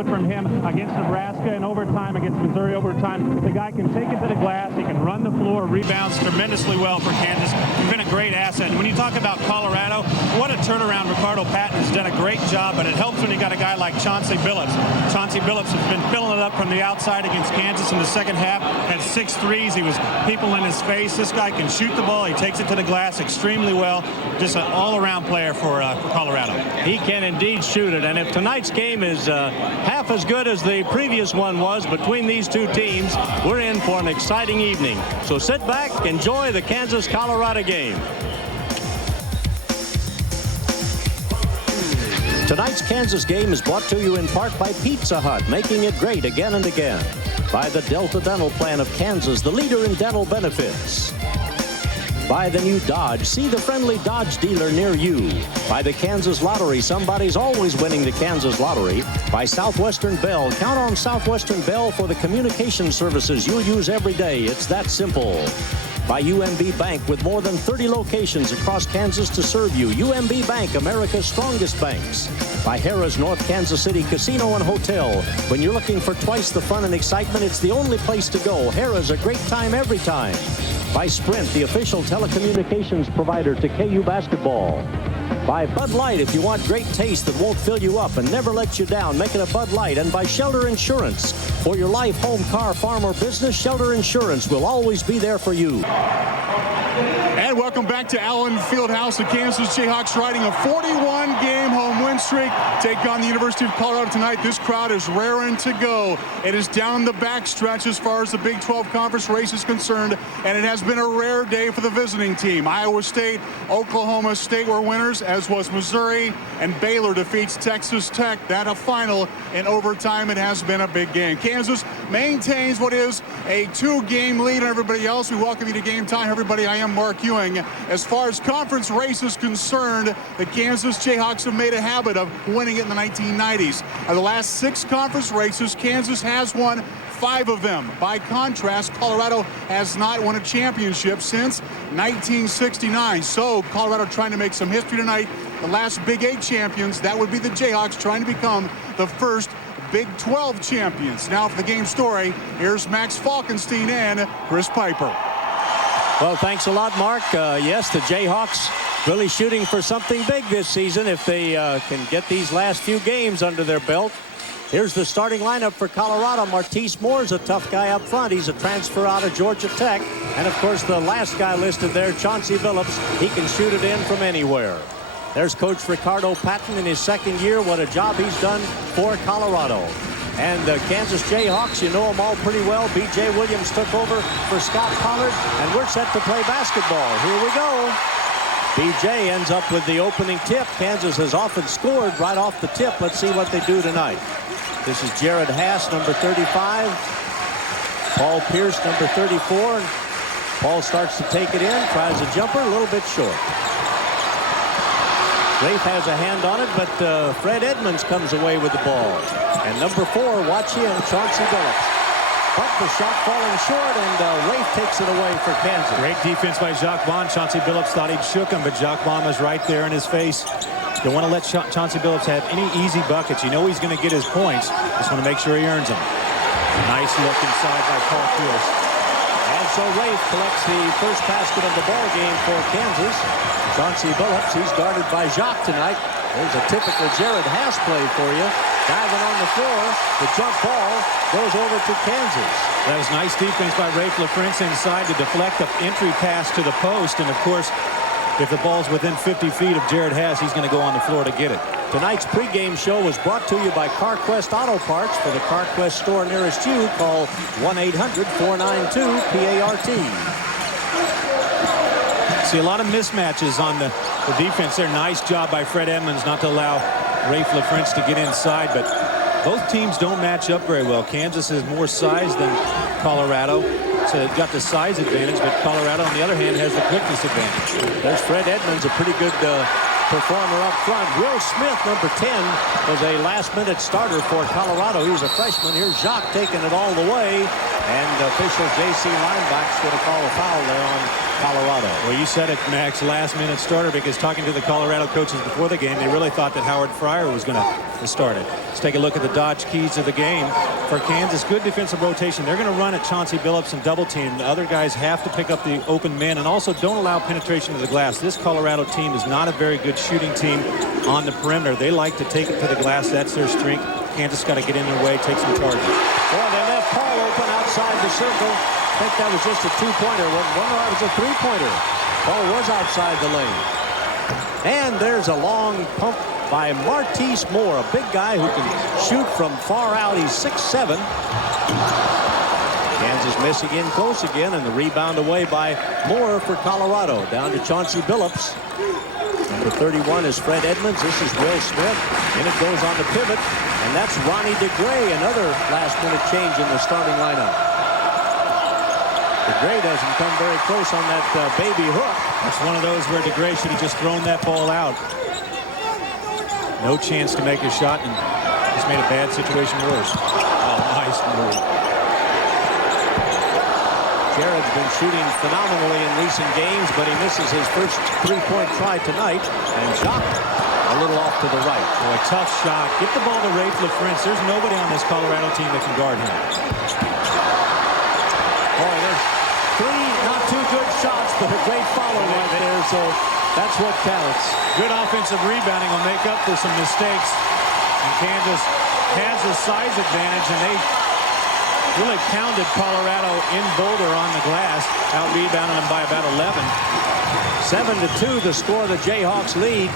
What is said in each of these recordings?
output from him against Nebraska in overtime, against Missouri overtime. The guy can take it to the glass. He can run the floor, rebounds tremendously well for Kansas. He's been a great asset. And when you talk about Colorado, what a turnaround. Ricardo Patton has done a great job, but it helps when you got a guy like Chauncey Billups. Chauncey Billups has been filling it up from the outside against Kansas in the second half. Had 6 threes. He was people in his face. This guy can shoot the ball. He takes it to the glass extremely well. Just an all-around player for Colorado. He can indeed shoot it. And if tonight's game is half as good as the previous one was between these two teams, we're in for an exciting evening. So sit back, enjoy the Kansas-Colorado game. Tonight's Kansas game is brought to you in part by Pizza Hut, making it great again and again. By the Delta Dental Plan of Kansas, the leader in dental benefits. By the new Dodge. See the friendly Dodge dealer near you. By the Kansas Lottery. Somebody's always winning the Kansas Lottery. By Southwestern Bell. Count on Southwestern Bell for the communication services you'll use every day. It's that simple. By UMB Bank, with more than 30 locations across Kansas to serve you. UMB Bank, America's strongest banks. By Harrah's North Kansas City Casino and Hotel. When you're looking for twice the fun and excitement, it's the only place to go. Harrah's, a great time every time. By Sprint, the official telecommunications provider to KU basketball. By Bud Light, if you want great taste that won't fill you up and never let you down, make it a Bud Light. And by Shelter Insurance. For your life, home, car, farm, or business, Shelter Insurance will always be there for you. And welcome back to Allen Fieldhouse. The Kansas Jayhawks riding a 41-game home win streak. Take on the University of Colorado tonight. This crowd is raring to go. It is down the backstretch as far as the Big 12 Conference race is concerned, and it has been a rare day for the visiting team. Iowa State, Oklahoma State were winners, as was Missouri, and Baylor defeats Texas Tech. That a final in overtime. It has been a big game. Kansas maintains what is a 2-game lead on everybody else. We welcome you to Game Time, everybody. I am Mark Ewing. As far as conference race is concerned, the Kansas Jayhawks have made a habit of winning it in the 1990s. Of the last 6 conference races, Kansas has won 5 of them. By contrast, Colorado has not won a championship since 1969. So Colorado trying to make some history tonight. The last Big 8 champions, that would be the Jayhawks, trying to become the first Big 12 champions. Now for the game story, here's Max Falkenstein and Chris Piper. Well, thanks a lot, Mark. Yes, the Jayhawks really shooting for something big this season if they can get these last few games under their belt. Here's the starting lineup for Colorado. Martise Moore's a tough guy up front. He's a transfer out of Georgia Tech. And, of course, the last guy listed there, Chauncey Billups, he can shoot it in from anywhere. There's Coach Ricardo Patton in his second year. What a job he's done for Colorado. And the Kansas Jayhawks, you know them all pretty well. B.J. Williams took over for Scott Pollard, and we're set to play basketball. Here we go. B.J. ends up with the opening tip. Kansas has often scored right off the tip. Let's see what they do tonight. This is Jared Haas, number 35. Paul Pierce, number 34. Paul starts to take it in, tries a jumper, a little bit short. Rafe has a hand on it, but Fred Edmonds comes away with the ball. And number 4, watch him, Chauncey Billups. But the shot falling short, and Rafe takes it away for Kansas. Great defense by Jacques Vaughn. Chauncey Billups thought he'd shook him, but Jacques Vaughn was right there in his face. Don't want to let Chauncey Billups have any easy buckets. You know he's going to get his points. Just want to make sure he earns them. Nice look inside by Paul Pierce. And so Rafe collects the first basket of the ball game for Kansas. Chauncey Billups, he's guarded by Jacques tonight. There's a typical Jared Haas play for you. Diving on the floor, the jump ball goes over to Kansas. That was nice defense by Rafe LaFrance inside to deflect the entry pass to the post. And, of course, if the ball's within 50 feet of Jared Haas, he's going to go on the floor to get it. Tonight's pregame show was brought to you by CarQuest Auto Parts. For the CarQuest store nearest you, call 1-800-492-PART. See a lot of mismatches on the defense there. Nice job by Fred Edmonds not to allow Rafe LaFrance to get inside, but both teams don't match up very well. Kansas has more size than Colorado, so they've got the size advantage, but Colorado, on the other hand, has the quickness advantage. There's Fred Edmonds, a pretty good performer up front. Will Smith, number 10, was a last-minute starter for Colorado. He was a freshman. Here's Jacques taking it all the way, and official J.C. Lineback's going to call a foul there on Colorado. Well, you said it, Max, last-minute starter, because talking to the Colorado coaches before the game, they really thought that Howard Fryer was going to start it. Let's take a look at the Dodge keys of the game for Kansas. Good defensive rotation. They're going to run at Chauncey Billups and double team. The other guys have to pick up the open men, and also don't allow penetration to the glass. This Colorado team is not a very good shooting team on the perimeter. They like to take it to the glass. That's their strength. Kansas got to get in their way, take some charges. Boy, they left Paul open outside the circle. I think that was just a two-pointer. That was a three-pointer. Paul was outside the lane. And there's a long pump by Martise Moore, a big guy who can shoot from far out. He's 6'7". Kansas missing in close again, and the rebound away by Moore for Colorado. Down to Chauncey Billups. Number 31 is Fred Edmonds. This is Will Smith. And it goes on the pivot. And that's Ronnie DeGray, another last-minute change in the starting lineup. DeGray doesn't come very close on that baby hook. That's one of those where DeGray should have just thrown that ball out. No chance to make a shot, and just made a bad situation worse. Oh, nice move. Jared's been shooting phenomenally in recent games, but he misses his first three-point try tonight. And Jacques a little off to the right. Boy, tough shot. Get the ball to Rafe LaFrentz. There's nobody on this Colorado team that can guard him. Boy, there's three not too good shots, but a great follow right there, so that's what counts. Good offensive rebounding will make up for some mistakes. And Kansas has a size advantage, and they really pounded Colorado in Boulder on the glass, out-rebounding them by about 11. 7-2 the score. The Jayhawks lead.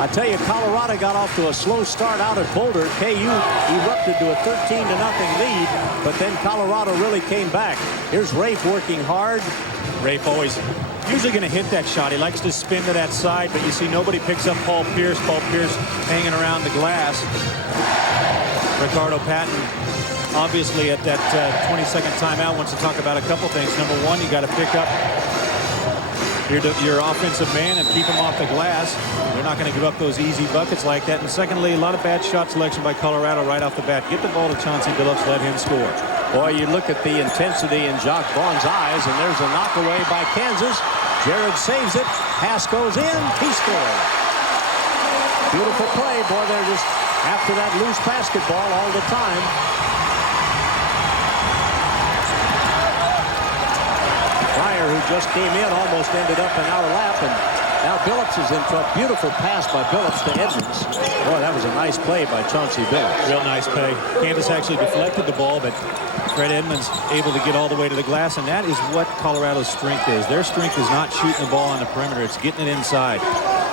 I tell you, Colorado got off to a slow start out at Boulder. KU erupted to a 13-0 lead, but then Colorado really came back. Here's Rafe working hard. Rafe always usually going to hit that shot. He likes to spin to that side, but you see nobody picks up Paul Pierce. Paul Pierce hanging around the glass. Ricardo Patton, obviously at that 22nd timeout, wants to talk about a couple things. Number one, you got to pick up your offensive man and keep him off the glass. They're not going to give up those easy buckets like that. And secondly, a lot of bad shot selection by Colorado right off the bat. Get the ball to Chauncey Billups, let him score. Boy, you look at the intensity in Jacques Vaughn's eyes, and there's a knockaway by Kansas. Jared saves it. Pass goes in. He scores. Beautiful play. Boy, they're just after that loose basketball all the time. Fryer, who just came in, almost ended up in our lap, and now Billups is in front. Beautiful pass by Billups to Edmonds. Boy, that was a nice play by Chauncey Billups. Real nice play. Kansas actually deflected the ball, but Fred Edmonds able to get all the way to the glass, and that is what Colorado's strength is. Their strength is not shooting the ball on the perimeter. It's getting it inside.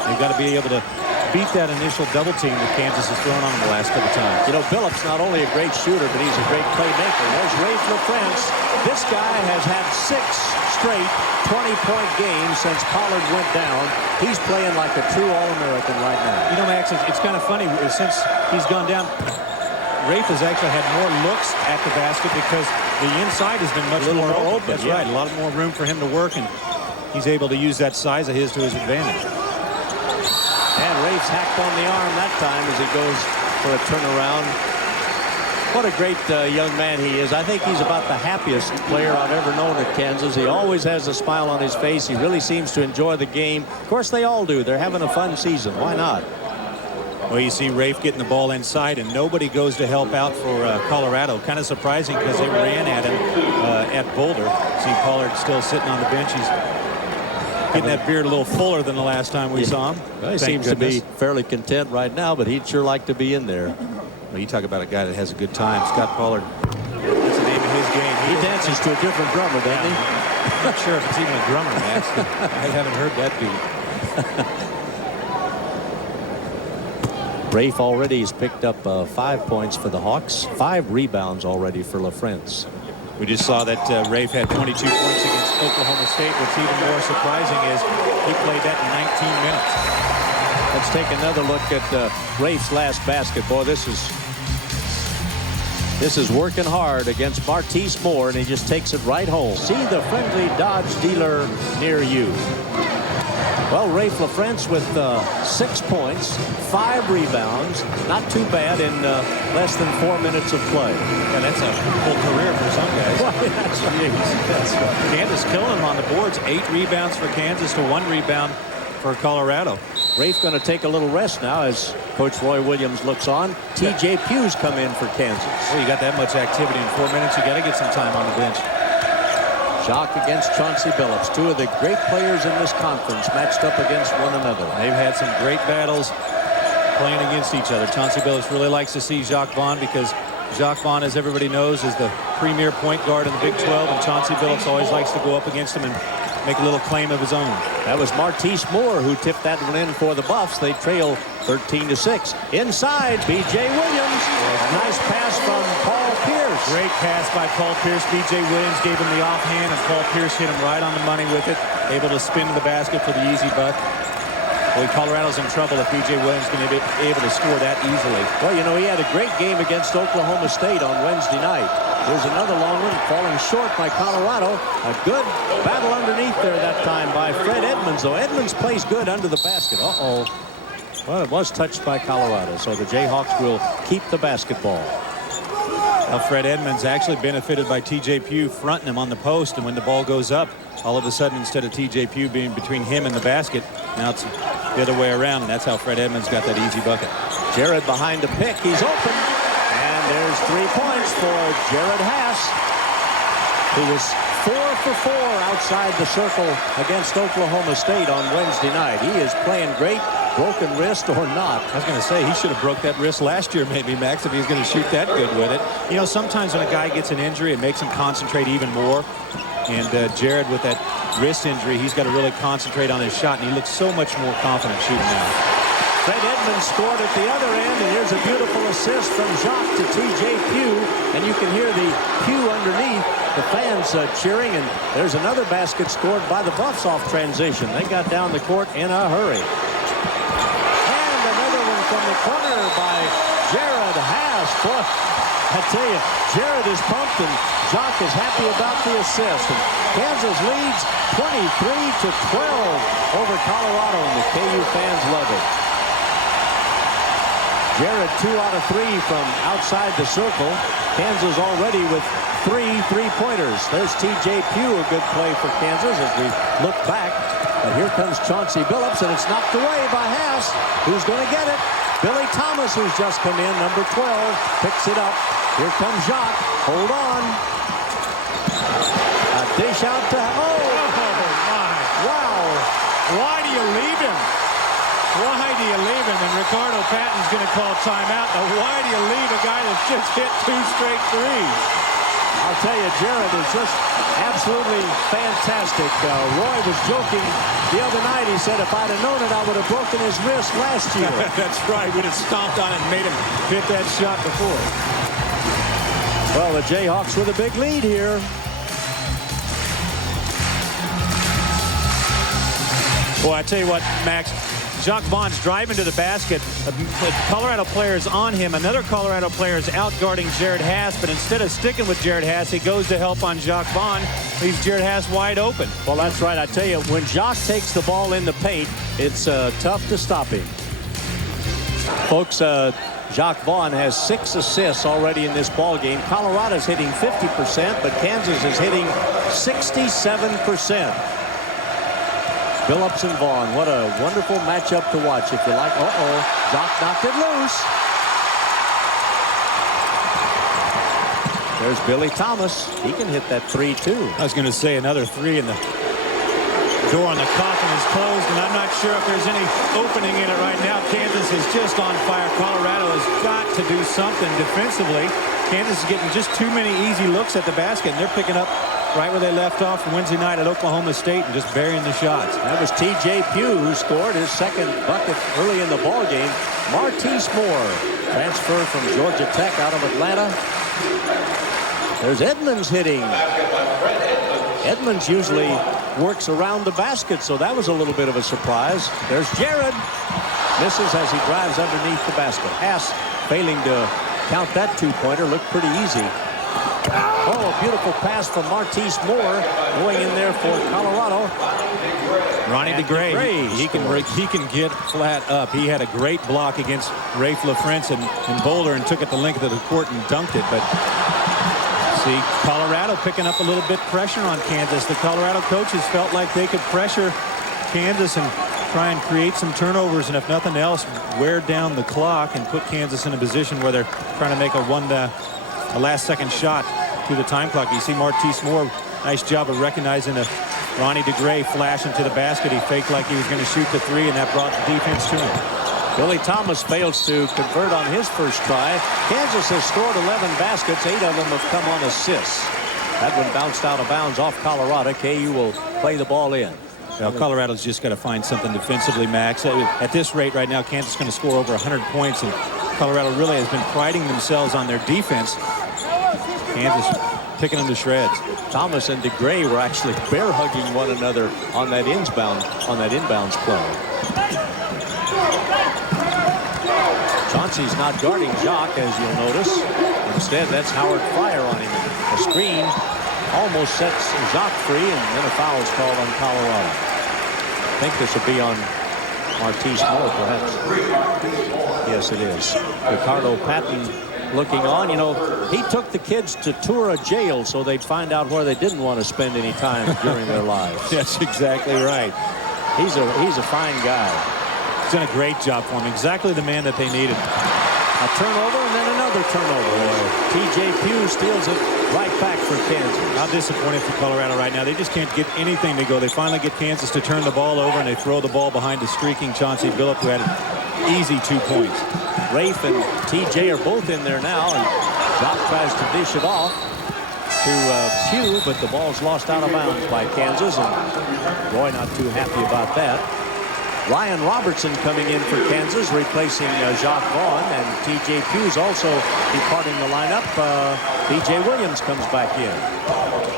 They've got to be able to beat that initial double team that Kansas has thrown on them the last couple times. You know, Billups not only a great shooter, but he's a great playmaker. There's Rafe LaFrentz. This guy has had 6 straight 20-point games since Pollard went down. He's playing like a true All-American right now. You know, Max, it's kind of funny. Since he's gone down, Rafe has actually had more looks at the basket because the inside has been much more open. That's right. A lot more room for him to work, and he's able to use that size of his to his advantage. And Rafe's hacked on the arm that time as he goes for a turnaround. What a great young man he is. I think he's about the happiest player I've ever known at Kansas. He always has a smile on his face. He really seems to enjoy the game. Of course, they all do. They're having a fun season. Why not? Well, you see Rafe getting the ball inside, and nobody goes to help out for Colorado. Kind of surprising because they ran at him at Boulder. See Pollard still sitting on the bench. He's getting that beard a little fuller than the last time we saw him. Well, he seems to be fairly content right now, but he'd sure like to be in there. Well, you talk about a guy that has a good time. Scott Pollard, that's the name of his game. He dances to a different drummer, doesn't he? I'm not sure if it's even a drummer, Max. I haven't heard that beat. Rafe already has picked up 5 points for the Hawks. 5 rebounds already for LaFrentz. We just saw that Rafe had 22 points against Oklahoma State. What's even more surprising is he played that in 19 minutes. Let's take another look at Rafe's last basket. Boy, this is working hard against Martise Moore, and he just takes it right home. See the friendly Dodge dealer near you. Well, Rafe LaFrance with 6 points, 5 rebounds. Not too bad in less than 4 minutes of play. Yeah, that's a full career for some guys. Well, that's right. That's right. Kansas killing them on the boards. 8 rebounds for Kansas to 1 rebound for Colorado. Rafe going to take a little rest now as Coach Roy Williams looks on. T.J. Pugh's come in for Kansas. Well, you got that much activity in 4 minutes. You got to get some time on the bench. Jayhawk against Chauncey Billups. 2 of the great players in this conference matched up against one another. They've had some great battles playing against each other. Chauncey Billups really likes to see Jacques Vaughn because Jacques Vaughn, as everybody knows, is the premier point guard in the Big 12, and Chauncey Billups always likes to go up against him and make a little claim of his own. That was Martise Moore who tipped that one in for the Buffs. They trail 13-6. Inside, B.J. Williams. A nice pass from Paul Pierce. Great pass by Paul Pierce. B.J. Williams gave him the offhand, and Paul Pierce hit him right on the money with it. Able to spin the basket for the easy buck. Boy, Colorado's in trouble if B.J. Williams can be able to score that easily. Well, you know, he had a great game against Oklahoma State on Wednesday night. Here's another long one, falling short by Colorado. A good battle underneath there that time by Fred Edmonds, though. Edmonds plays good under the basket. Uh-oh. Well, it was touched by Colorado, so the Jayhawks will keep the basketball. Now, Fred Edmonds actually benefited by T.J. Pugh fronting him on the post, and when the ball goes up, all of a sudden, instead of T.J. Pugh being between him and the basket, now it's the other way around, and that's how Fred Edmonds got that easy bucket. Jared behind the pick. He's open. And there's 3 points for Jared Haas, who was 4 for 4 outside the circle against Oklahoma State on Wednesday night. He is playing great, broken wrist or not. I was going to say, he should have broke that wrist last year maybe, Max, if he was going to shoot that good with it. You know, sometimes when a guy gets an injury, it makes him concentrate even more. And Jared, with that wrist injury, he's got to really concentrate on his shot, and he looks so much more confident shooting now. Fred Edmonds scored at the other end, and here's a beautiful assist from Jacques to T.J. Pugh, and you can hear the Pugh underneath, the fans cheering, and there's another basket scored by the Buffs off transition. They got down the court in a hurry. And another one from the corner by Jared Haas. Boy, I tell you, Jared is pumped, and Jacques is happy about the assist. And Kansas leads 23-12 over Colorado, and the KU fans love it. Jared 2 out of 3 from outside the circle. Kansas already with 3 3-pointers. There's T.J. Pugh, a good play for Kansas as we look back. But here comes Chauncey Billups, and it's knocked away by Haas. Who's going to get it? Billy Thomas, who's just come in, number 12, picks it up. Here comes Jacques. Hold on. A dish out to... Oh, my. Wow. Why do you leave him? Why do you leave him? And Ricardo Patton's going to call timeout. Now, why do you leave a guy that's just hit 2 straight threes? I'll tell you, Jared is just absolutely fantastic. Roy was joking the other night. He said, if I'd have known it, I would have broken his wrist last year. That's right. We'd have stomped on it and made him hit that shot before. Well, the Jayhawks with a big lead here. Boy, I tell you what, Max, Jacques Vaughn's driving to the basket. A Colorado player is on him. Another Colorado player is outguarding Jared Haas, but instead of sticking with Jared Haas, he goes to help on Jacques Vaughn. Leaves Jared Haas wide open. Well, that's right. I tell you, when Jacques takes the ball in the paint, it's tough to stop him. Folks, Jacques Vaughn has 6 assists already in this ball game. Colorado's hitting 50%, but Kansas is hitting 67%. Billups and Vaughn, what a wonderful matchup to watch if you like. Uh-oh, Jacques knocked it loose. There's Billy Thomas. He can hit that 3 too. I was going to say another 3, and the door on the coffin is closed, and I'm not sure if there's any opening in it right now. Kansas is just on fire. Colorado has got to do something defensively. Kansas is getting just too many easy looks at the basket, and they're picking up right where they left off Wednesday night at Oklahoma State and just burying the shots. That was T.J. Pugh who scored his 2nd bucket early in the ball game. Martise Moore, transfer from Georgia Tech out of Atlanta. There's Edmonds hitting. Edmonds usually works around the basket, so that was a little bit of a surprise. There's Jared. Misses as he drives underneath the basket. Haas failing to count that 2-pointer. Looked pretty easy. Oh, a beautiful pass from Martise Moore going in there for Colorado. Ronnie DeGray, he can get flat up. He had a great block against Rafe LaFrance in Boulder and took it the length of the court and dunked it. But see, Colorado picking up a little bit pressure on Kansas. The Colorado coaches felt like they could pressure Kansas and try and create some turnovers, and if nothing else, wear down the clock and put Kansas in a position where they're trying to make a last-second shot to the time clock. You see Martise Moore, nice job of recognizing a Ronnie DeGray flash into the basket. He faked like he was going to shoot the three, and that brought the defense to him. Billy Thomas fails to convert on his first try. Kansas has scored 11 baskets. 8 of them have come on assists. That one bounced out of bounds off Colorado. KU will play the ball in. Well, Colorado's just got to find something defensively, Max. At this rate right now, Kansas is going to score over 100 points, and Colorado really has been priding themselves on their defense. Kansas picking them to shreds. Thomas and DeGray were actually bear hugging one another on that inbounds play. Chauncey's not guarding Jacques, as you'll notice. Instead, that's Howard Fryer on him. A screen almost sets Jacques free, and then a foul is called on Colorado. I think this will be on Martise Moore, perhaps. Yes, it is. Ricardo Patton looking on. You know, he took the kids to tour a jail so they'd find out where they didn't want to spend any time during their lives. That's exactly right. He's a fine guy. He's done a great job for him. Exactly the man that they needed. A turnover and then another turnover. T.J. Pugh steals it right back for Kansas. How disappointed for Colorado right now. They just can't get anything to go. They finally get Kansas to turn the ball over, and they throw the ball behind the streaking Chauncey Billups, who had an easy 2 points. Rafe and T.J. are both in there now, and Jacques tries to dish it off to Pugh, but the ball's lost out of bounds by Kansas, and Roy not too happy about that. Ryan Robertson coming in for Kansas, replacing Jacques Vaughn, and T.J. Pugh's also departing the lineup. P.J. Williams comes back in.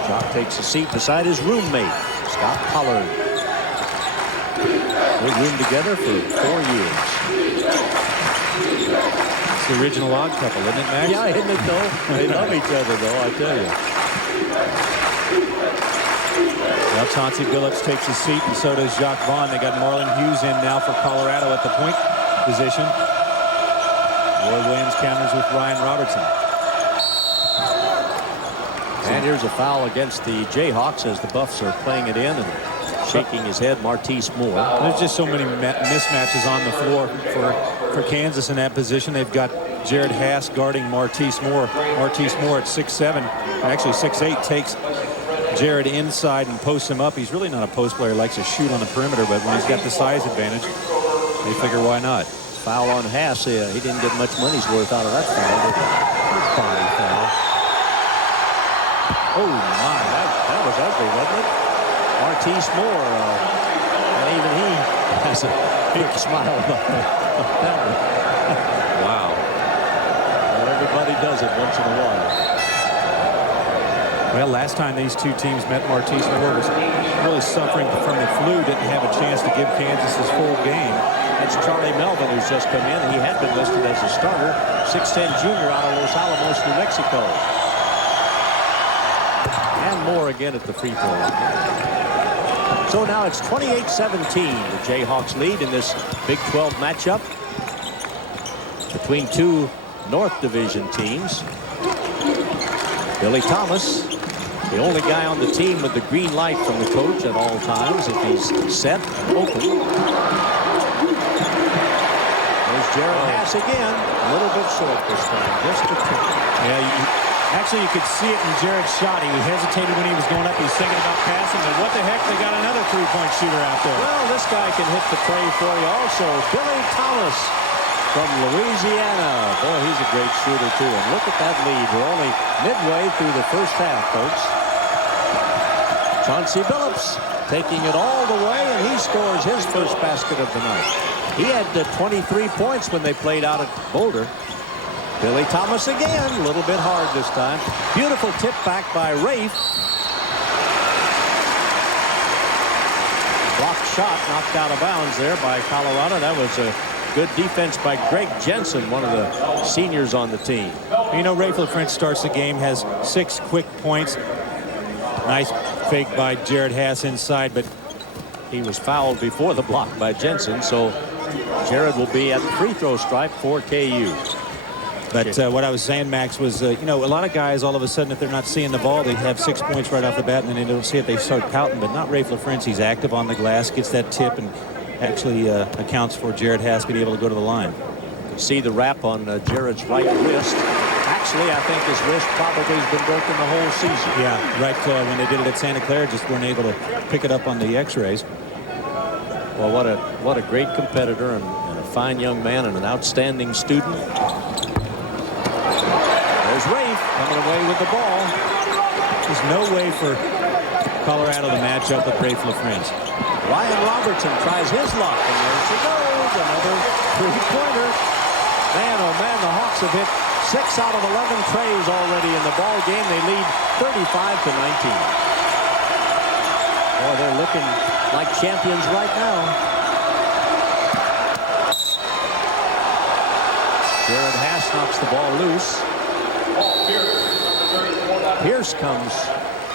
Jacques takes a seat beside his roommate, Scott Pollard. They roomed together for 4 years. It's the original odd couple, isn't it, Max? Yeah, isn't it, though? They love each other, though, I tell you. Well, Chauncey Billups takes a seat, and so does Jacques Vaughn. They got Marlon Hughes in now for Colorado at the point position. Roy Williams counters with Ryan Robertson. And here's a foul against the Jayhawks as the Buffs are playing it in and shaking his head, Martise Moore. There's just so many mismatches on the floor for Kansas in that position. They've got Jared Haas guarding Martise Moore. Martise Moore at 6'7", actually 6'8", takes Jared inside and posts him up. He's really not a post player, likes to shoot on the perimeter, but when he's got the size advantage, they figure why not. Foul on Haas. He didn't get much money's worth out of that foul. Body foul. Oh my, that was ugly, wasn't it? Martise Moore, and even he has a big smile about that one. Wow. Well, everybody does it once in a while. Well, last time these two teams met, Martise Moore was really suffering from the flu, didn't have a chance to give Kansas his full game. That's Charlie Melvin, who's just come in. He had been listed as a starter. 6'10" junior out of Los Alamos, New Mexico. And Moore again at the free throw line. So now it's 28-17. The Jayhawks lead in this Big 12 matchup between two North Division teams. Billy Thomas, the only guy on the team with the green light from the coach at all times if he's set and open. There's Jared Haas again. A little bit short this time. Just a tick. Yeah, actually you could see it in Jared's shot. He hesitated when he was going up. He was thinking about passing, but what the heck, they got another three-point shooter out there. Well, this guy can hit the tray for you also. Billy Thomas from Louisiana. Boy, he's a great shooter, too. And look at that lead. We're only midway through the first half, folks. Chauncey Billups taking it all the way, and he scores his first basket of the night. He had 23 points when they played out at Boulder. Billy Thomas again, a little bit hard this time. Beautiful tip back by Rafe. Blocked shot knocked out of bounds there by Colorado. That was a good defense by Greg Jensen, one of the seniors on the team. You know, Ray French starts the game, has 6 quick points. Nice fake by Jared Haas inside, but he was fouled before the block by Jensen, so Jared will be at the free throw stripe for KU. But what I was saying, Max, was, you know, a lot of guys, all of a sudden, if they're not seeing the ball, they have 6 points right off the bat, and then they don't see it, they start pouting. But not Ray French. He's active on the glass, gets that tip, and actually accounts for Jared Haas being able to go to the line. You can see the wrap on Jared's right wrist. Actually, I think his wrist probably has been broken the whole season. Yeah, right when they did it at Santa Clara, just weren't able to pick it up on the x-rays. Well, what a great competitor and a fine young man and an outstanding student. There's Rafe coming away with the ball. There's no way for Colorado to match up with Ray French. Ryan Robertson tries his luck, and there she goes, another three-pointer. Man, oh man, the Hawks have hit 6 out of 11 trays already in the ball game. They lead 35-19. Boy, they're looking like champions right now. Jared Haas knocks the ball loose. Pierce comes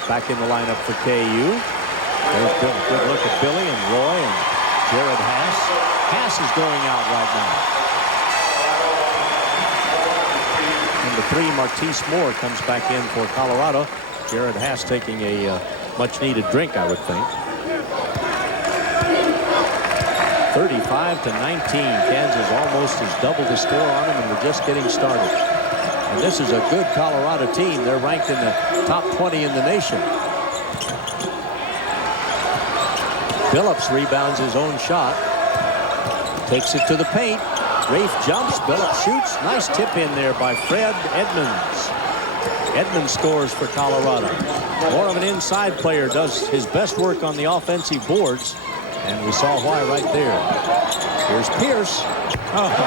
back in the lineup for KU. There's a good look at Billy and Roy and Jared Haas. Haas is going out right now. Number 3, Martise Moore comes back in for Colorado. Jared Haas taking a much-needed drink, I would think. 35-19. Kansas almost has doubled the score on them, and we're just getting started. And this is a good Colorado team. They're ranked in the top 20 in the nation. Phillips rebounds his own shot. Takes it to the paint. Rafe jumps. Phillips shoots. Nice tip in there by Fred Edmonds. Edmonds scores for Colorado. More of an inside player, does his best work on the offensive boards. And we saw why right there. Here's Pierce. Oh, no.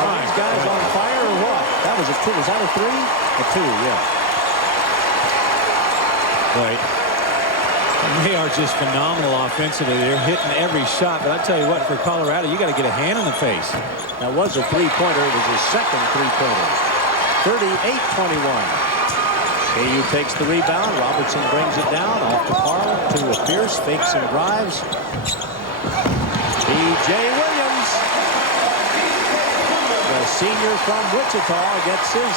Are these guys on fire or what? That was a 2. Was that a 3? A 2, yeah. Right. They are just phenomenal offensively. They're hitting every shot. But I tell you what, for Colorado, you got to get a hand in the face. That was a three-pointer. It was his second three-pointer. 38-21. KU takes the rebound. Robertson brings it down off to Carl to a Pierce, fakes and drives. B.J. Williams, the senior from Wichita, gets his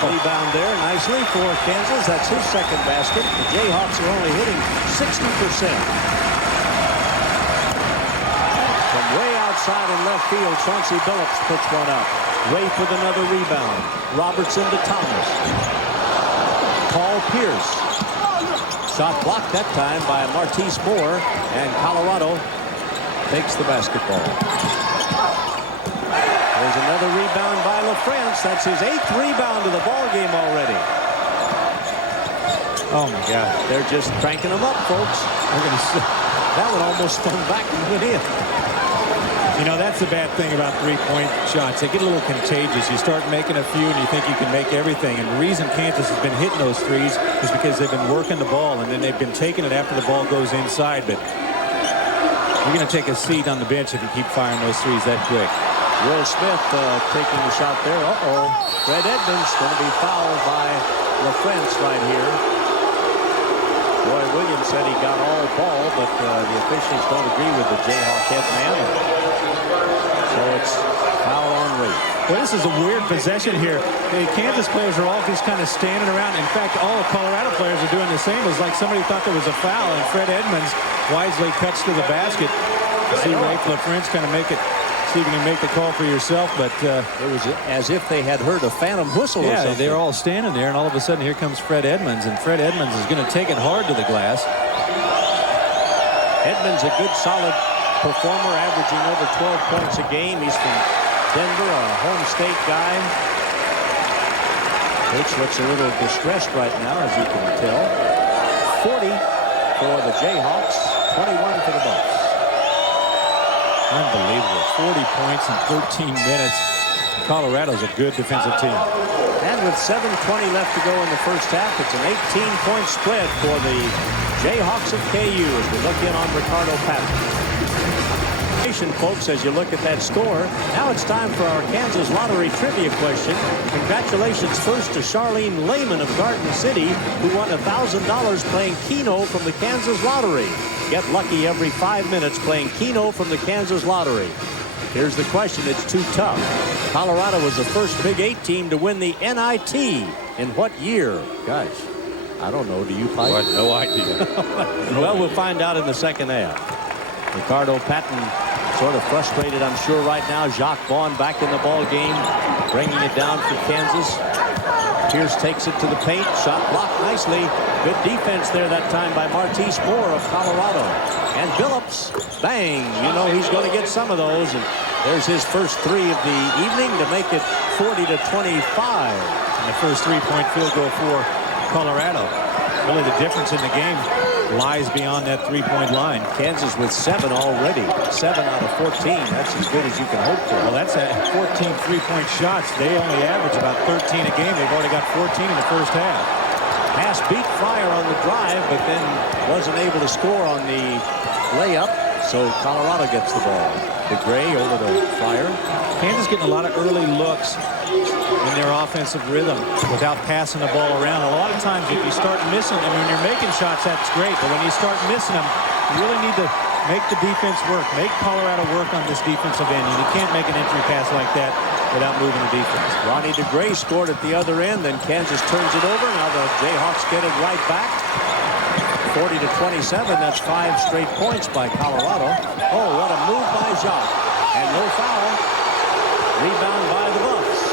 rebound there nicely for Kansas. That's his second basket. The Jayhawks are only hitting 60%. From way outside in left field, Chauncey Billups puts one up. Rafe with another rebound. Robertson to Thomas. Paul Pierce. Shot blocked that time by Martise Moore, and Colorado takes the basketball. There's another rebound by LaFrance. That's his 8th rebound of the ball game already. Oh my God. They're just cranking them up, folks. That one almost spun back and went in. You know, that's the bad thing about three-point shots. They get a little contagious. You start making a few and you think you can make everything. And the reason Kansas has been hitting those threes is because they've been working the ball, and then they've been taking it after the ball goes inside. But you're going to take a seat on the bench if you keep firing those threes that quick. Will Smith taking the shot there. Uh-oh. Fred Edmonds going to be fouled by LaFrance right here. Roy Williams said he got all ball, but the officials don't agree with the Jayhawk head man. So it's foul on Rafe. Well, this is a weird possession here. The Kansas players are all just kind of standing around. In fact, all the Colorado players are doing the same. It was like somebody thought there was a foul, and Fred Edmonds wisely cuts to the basket. See Rafe LaFrance kind of make it. See if you can make the call for yourself, but it was as if they had heard a phantom whistle or something. They're all standing there, and all of a sudden here comes Fred Edmonds, and Fred Edmonds is going to take it hard to the glass. Edmonds, a good solid performer, averaging over 12 points a game. He's from Denver, a home state guy. Coach looks a little distressed right now, as you can tell. 40 for the Jayhawks, 21 for the Bucks. Unbelievable. 40 points in 13 minutes. Colorado's a good defensive team. And with 7:20 left to go in the first half, it's an 18-point spread for the Jayhawks of KU as we look in on Ricardo Patton. Folks, as you look at that score, now it's time for our Kansas Lottery trivia question. Congratulations first to Charlene Lehman of Garden City, who won $1,000 playing Keno from the Kansas Lottery. Get lucky every 5 minutes playing Keno from the Kansas Lottery. Here's the question. It's too tough. Colorado was the first Big 8 team to win the NIT. In what year? Gosh, I don't know. Do you, Pike? I have no idea. Well, we'll find out in the second half. Ricardo Patton sort of frustrated, I'm sure, right now. Jacques Vaughn back in the ball game, bringing it down for Kansas. Pierce takes it to the paint. Shot blocked nicely. Good defense there that time by Martise Moore of Colorado. And Billups, bang. You know he's going to get some of those. And there's his first three of the evening to make it 40-25. And the first three-point field goal for Colorado. Really the difference in the game lies beyond that three-point line. Kansas with 7 already. 7 out of 14. That's as good as you can hope for. Well, that's 14 three-point shots. They only average about 13 a game. They've already got 14 in the first half. Pass beat Fryer on the drive, but then wasn't able to score on the layup. So Colorado gets the ball. DeGray over to Fryer. Kansas getting a lot of early looks in their offensive rhythm without passing the ball around. A lot of times if you start missing them, when you're making shots, that's great. But when you start missing them, you really need to make the defense work. Make Colorado work on this defensive end. And you can't make an entry pass like that without moving the defense. Ronnie DeGray scored at the other end. Then Kansas turns it over. Now the Jayhawks get it right back. 40-27. That's 5 straight points by Colorado. Oh, what a move by Jacques. And no foul. Rebound by the Buffs.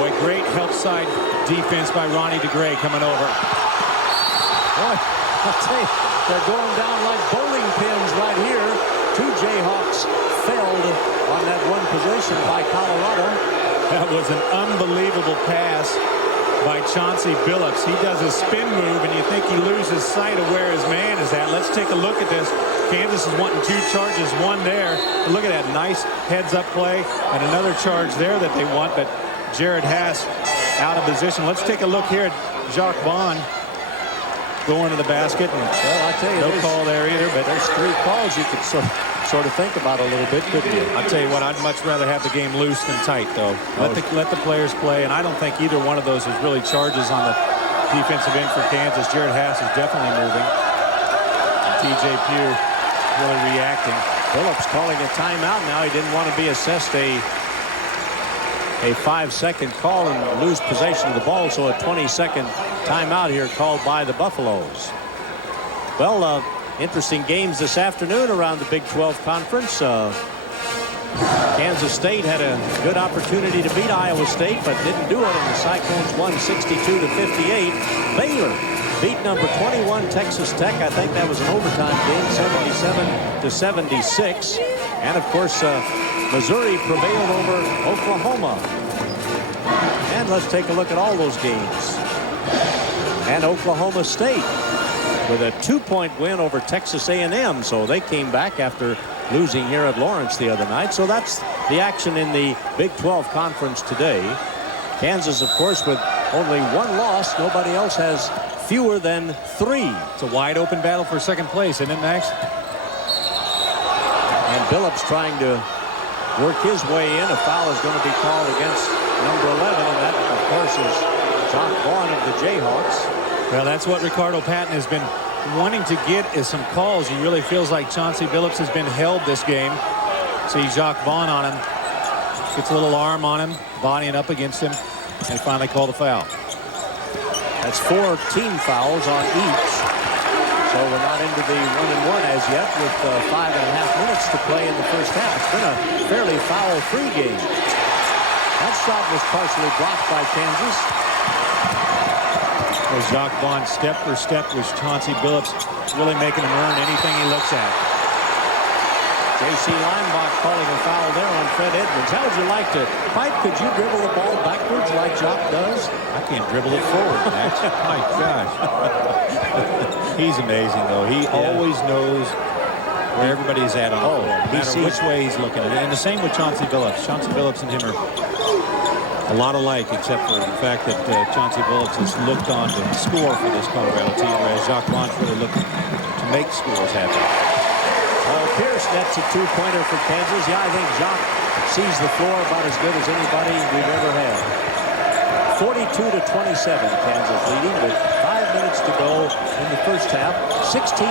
Boy, great help side defense by Ronnie DeGray coming over. Boy, I'll tell you, they're going down like bowling pins right here. 2 Jayhawks failed on that one possession by Colorado. That was an unbelievable pass by Chauncey Billups. He does a spin move, and you think he loses sight of where his man is at. Let's take a look at this. Kansas is wanting 2 charges, 1 there. Look at that nice heads-up play, and another charge there that they want, but Jared Haas out of position. Let's take a look here at Jacques Vaughn going to the basket. And well, I tell you, no call there either, but there's 3 calls you could sort of think about a little bit, couldn't you? I'll tell you what, I'd much rather have the game loose than tight, though. Let the players play, and I don't think either one of those is really charges on the defensive end for Kansas. Jared Haas is definitely moving. And TJ Pugh really reacting. Phillips calling a timeout now. He didn't want to be assessed a 5-second call and lose possession of the ball, so a 20-second timeout here called by the Buffaloes. Well, interesting games this afternoon around the Big 12 Conference. Kansas State had a good opportunity to beat Iowa State, but didn't do it, and the Cyclones won 62-58. Baylor beat number 21 Texas Tech. I think that was an overtime game, 77-76. And of course, Missouri prevailed over Oklahoma. And let's take a look at all those games. And Oklahoma State with a 2-point win over Texas A&M. So they came back after losing here at Lawrence the other night. So that's the action in the Big 12 Conference today. Kansas, of course, with only 1 loss. Nobody else has fewer than 3. It's a wide open battle for second place, isn't it, Max? And Billups trying to work his way in. A foul is going to be called against number 11, and that, of course, is Jacques Vaughn of the Jayhawks. Well, that's what Ricardo Patton has been wanting to get, is some calls. He really feels like Chauncey Billups has been held this game. See Jacques Vaughn on him. Gets a little arm on him, bodying up against him, and finally call the foul. That's 4 team fouls on each. So we're not into the 1-and-1 as yet with 5.5 minutes to play in the first half. It's been a fairly foul-free game. That shot was partially blocked by Kansas. So Jacques Vaughn, step for step, with Chauncey Billups really making him earn anything he looks at. J.C. Lineback calling a foul there on Fred Edwards. How would you like to fight? Could you dribble the ball backwards like Jacques does? I can't dribble it forward, Max. My gosh. He's amazing, though. He always knows where everybody's at on the floor, no matter which way he's looking at it. And the same with Chauncey Billups. Chauncey Billups and him are a lot alike, except for the fact that Chauncey Billups has looked on to score for this Colorado team, whereas Jacques Vaughn's really looking to make scores happen. Paul Pierce nets a two-pointer for Kansas. Yeah, I think Jacques sees the floor about as good as anybody we've ever had. 42-27, Kansas leading with 5 minutes to go in the first half. 16,300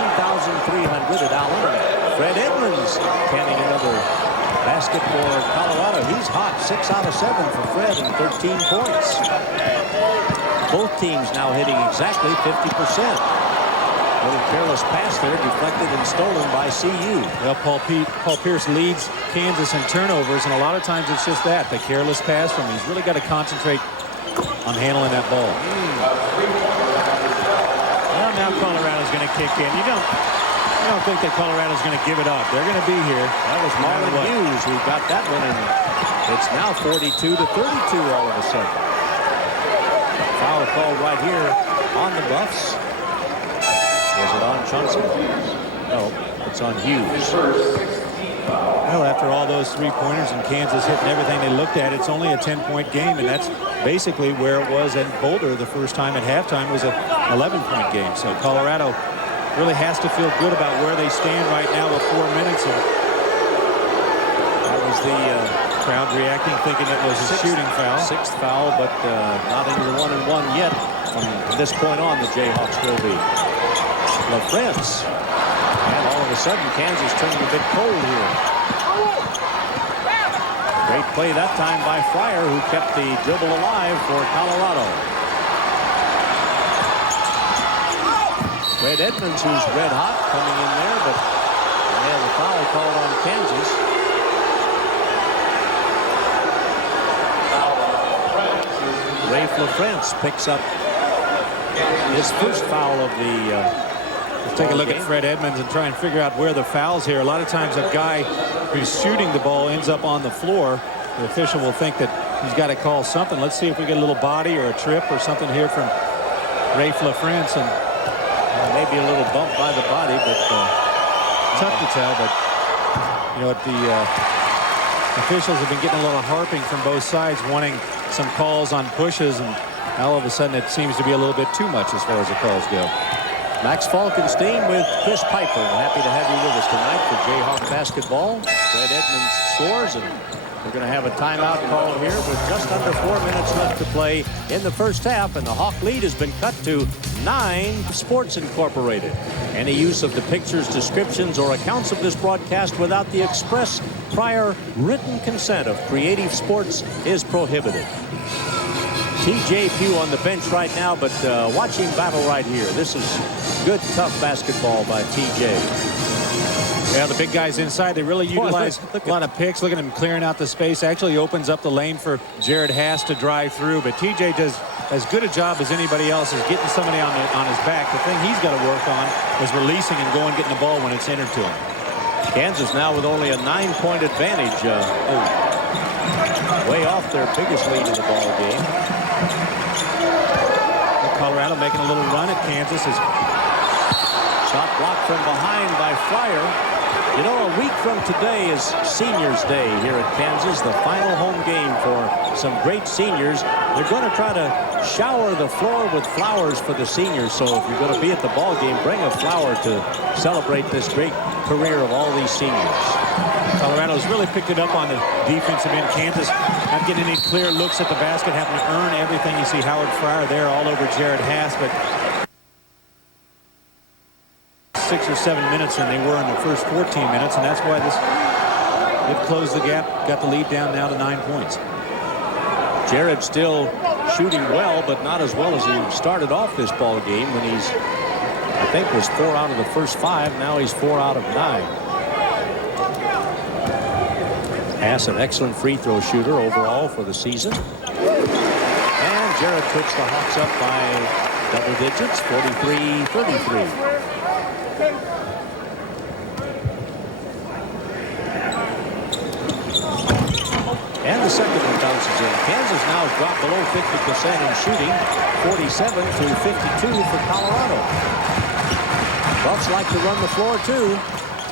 at Allen. Fred Edmonds canning another basket for Colorado. He's hot. 6 out of 7 for Fred and 13 points. Both teams now hitting exactly 50%. Little careless pass there, deflected and stolen by CU. Well, Paul Pierce leads Kansas in turnovers, and a lot of times it's just that, the careless pass from him. He's really got to concentrate on handling that ball. Well, now Colorado's going to kick in. You don't think that Colorado's going to give it up. They're going to be here. That was Marlon Hughes who got that one, and it's now 42-32 all of a sudden. Foul called right here on the Buffs. Is it on Chauncey? No, it's on Hughes. Well, after all those three-pointers and Kansas hitting everything they looked at, it's only a 10-point game, and that's basically where it was in Boulder the first time at halftime was an 11-point game. So Colorado really has to feel good about where they stand right now with 4 minutes. And that was the crowd reacting, thinking it was a shooting foul. Sixth foul, but not into the 1-and-1 yet. From this point on, the Jayhawks will be. LaFrance. And all of a sudden, Kansas turning a bit cold here. Great play that time by Fryer, who kept the dribble alive for Colorado. Fred Edmonds, who's red hot, coming in there, but he has a foul called on Kansas. Rafe LaFrance picks up his first foul of the Let's take a look at Fred Edmonds and try and figure out where the foul's here. A lot of times a guy who's shooting the ball ends up on the floor. The official will think that he's got to call something. Let's see if we get a little body or a trip or something here from Rafe LaFrance. And maybe a little bump by the body, but tough to tell. But you know what, the officials have been getting a little harping from both sides, wanting some calls on pushes, and all of a sudden it seems to be a little bit too much as far as the calls go. Max Falkenstein with Chris Piper. Happy to have you with us tonight for Jayhawk basketball. Fred Edmonds scores, and we're going to have a timeout called here with just under 4 minutes left to play in the first half, and the Hawk lead has been cut to 9. Sports Incorporated. Any use of the pictures, descriptions, or accounts of this broadcast without the express prior written consent of Creative Sports is prohibited. TJ Pugh on the bench right now, but watching battle right here. This is good, tough basketball by TJ. Yeah, the big guys inside, they really utilize a lot of picks. Look at him clearing out the space. Actually opens up the lane for Jared Haas to drive through, but TJ does as good a job as anybody else is getting somebody on his back. The thing he's got to work on is releasing and going, getting the ball when it's entered to him. Kansas now with only a 9-point advantage. Way off their biggest lead in the ball game. Colorado making a little run at Kansas. Shot blocked from behind by Fryer. You know, a week from today is Seniors Day here at Kansas, the final home game for some great seniors. They're going to try to shower the floor with flowers for the seniors. So if you're going to be at the ball game, bring a flower to celebrate this great career of all these seniors. Colorado's really picked it up on the defensive end. Kansas not getting any clear looks at the basket, having to earn everything. You see Howard Fryer there all over Jared Haas, but 6 or 7 minutes than they were in the first 14 minutes, and that's why they've closed the gap, got the lead down now to 9 points. Jared still shooting well, but not as well as he started off this ball game when he's, I think, was 4 out of the first 5. Now he's 4 out of 9. Haas, an excellent free throw shooter overall for the season. And Jared puts the Hawks up by double digits, 43-33. And the second one bounces in. Kansas now dropped below 50% in shooting, 47-52 for Colorado. Buffs like to run the floor too.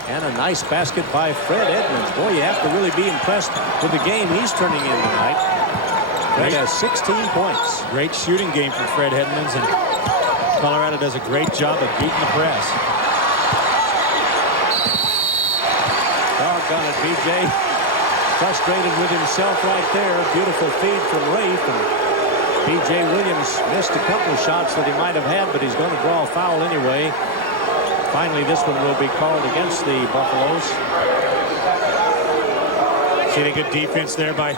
And a nice basket by Fred Edmonds. Boy, you have to really be impressed with the game he's turning in tonight. Fred has 16 points. Great shooting game from Fred Edmonds, and Colorado does a great job of beating the press. B.J. frustrated with himself right there. Beautiful feed from Rafe. And B.J. Williams missed a couple of shots that he might have had, but he's going to draw a foul anyway. Finally, this one will be called against the Buffaloes. See the good defense there by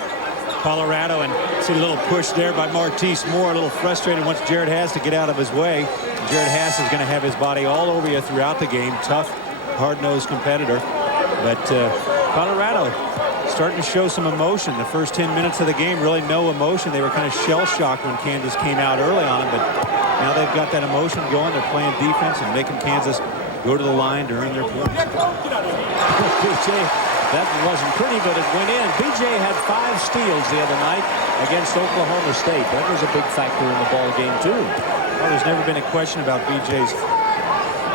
Colorado, and see a little push there by Martise Moore. A little frustrated wants Jared Haas to get out of his way. Jared Haas is going to have his body all over you throughout the game. Tough, hard-nosed competitor. But Colorado starting to show some emotion. The first 10 minutes of the game, really no emotion. They were kind of shell-shocked when Kansas came out early on them, but now they've got that emotion going. They're playing defense and making Kansas go to the line to earn their points. BJ, that wasn't pretty, but it went in. BJ had 5 steals the other night against Oklahoma State. That was a big factor in the ball game, too. Well, there's never been a question about BJ's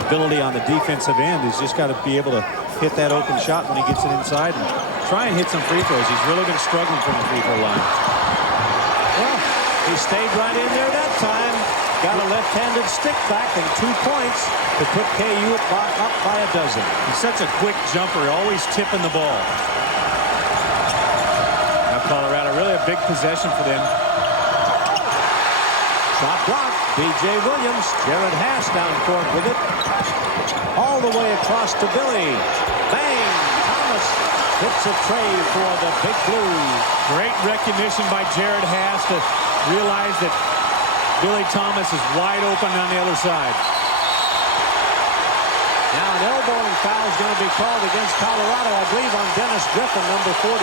ability on the defensive end. He's just got to be able to hit that open shot when he gets it inside and try and hit some free throws. He's really been struggling from the free throw line. Well, he stayed right in there that time. Got a left-handed stick back and 2 points to put KU up by a dozen. He's such a quick jumper, always tipping the ball. Now Colorado, really a big possession for them. Shot blocked. B.J. Williams. Jared Haas down court with it. All the way across to Billy. Bang! Thomas hits a tray for the Big Blues. Great recognition by Jared Haas to realize that Billy Thomas is wide open on the other side. Now an elbowing foul is going to be called against Colorado, I believe, on Dennis Griffin, number 45,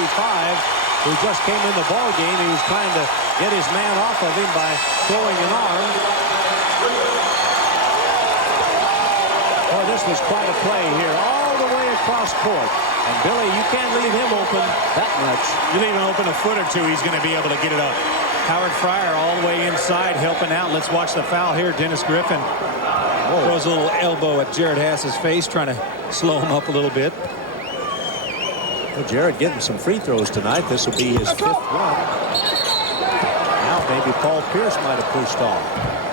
who just came in the ball game. He was trying to get his man off of him by throwing an arm. Boy, this was quite a play here, all the way across court. And Billy, you can't leave him open that much. You leave him open a foot or two, he's going to be able to get it up. Howard Fryer all the way inside, helping out. Let's watch the foul here. Dennis Griffin throws a little elbow at Jared Haas's face, trying to slow him up a little bit. Well, Jared getting some free throws tonight. This will be his 5th one. Now maybe Paul Pierce might have pushed off.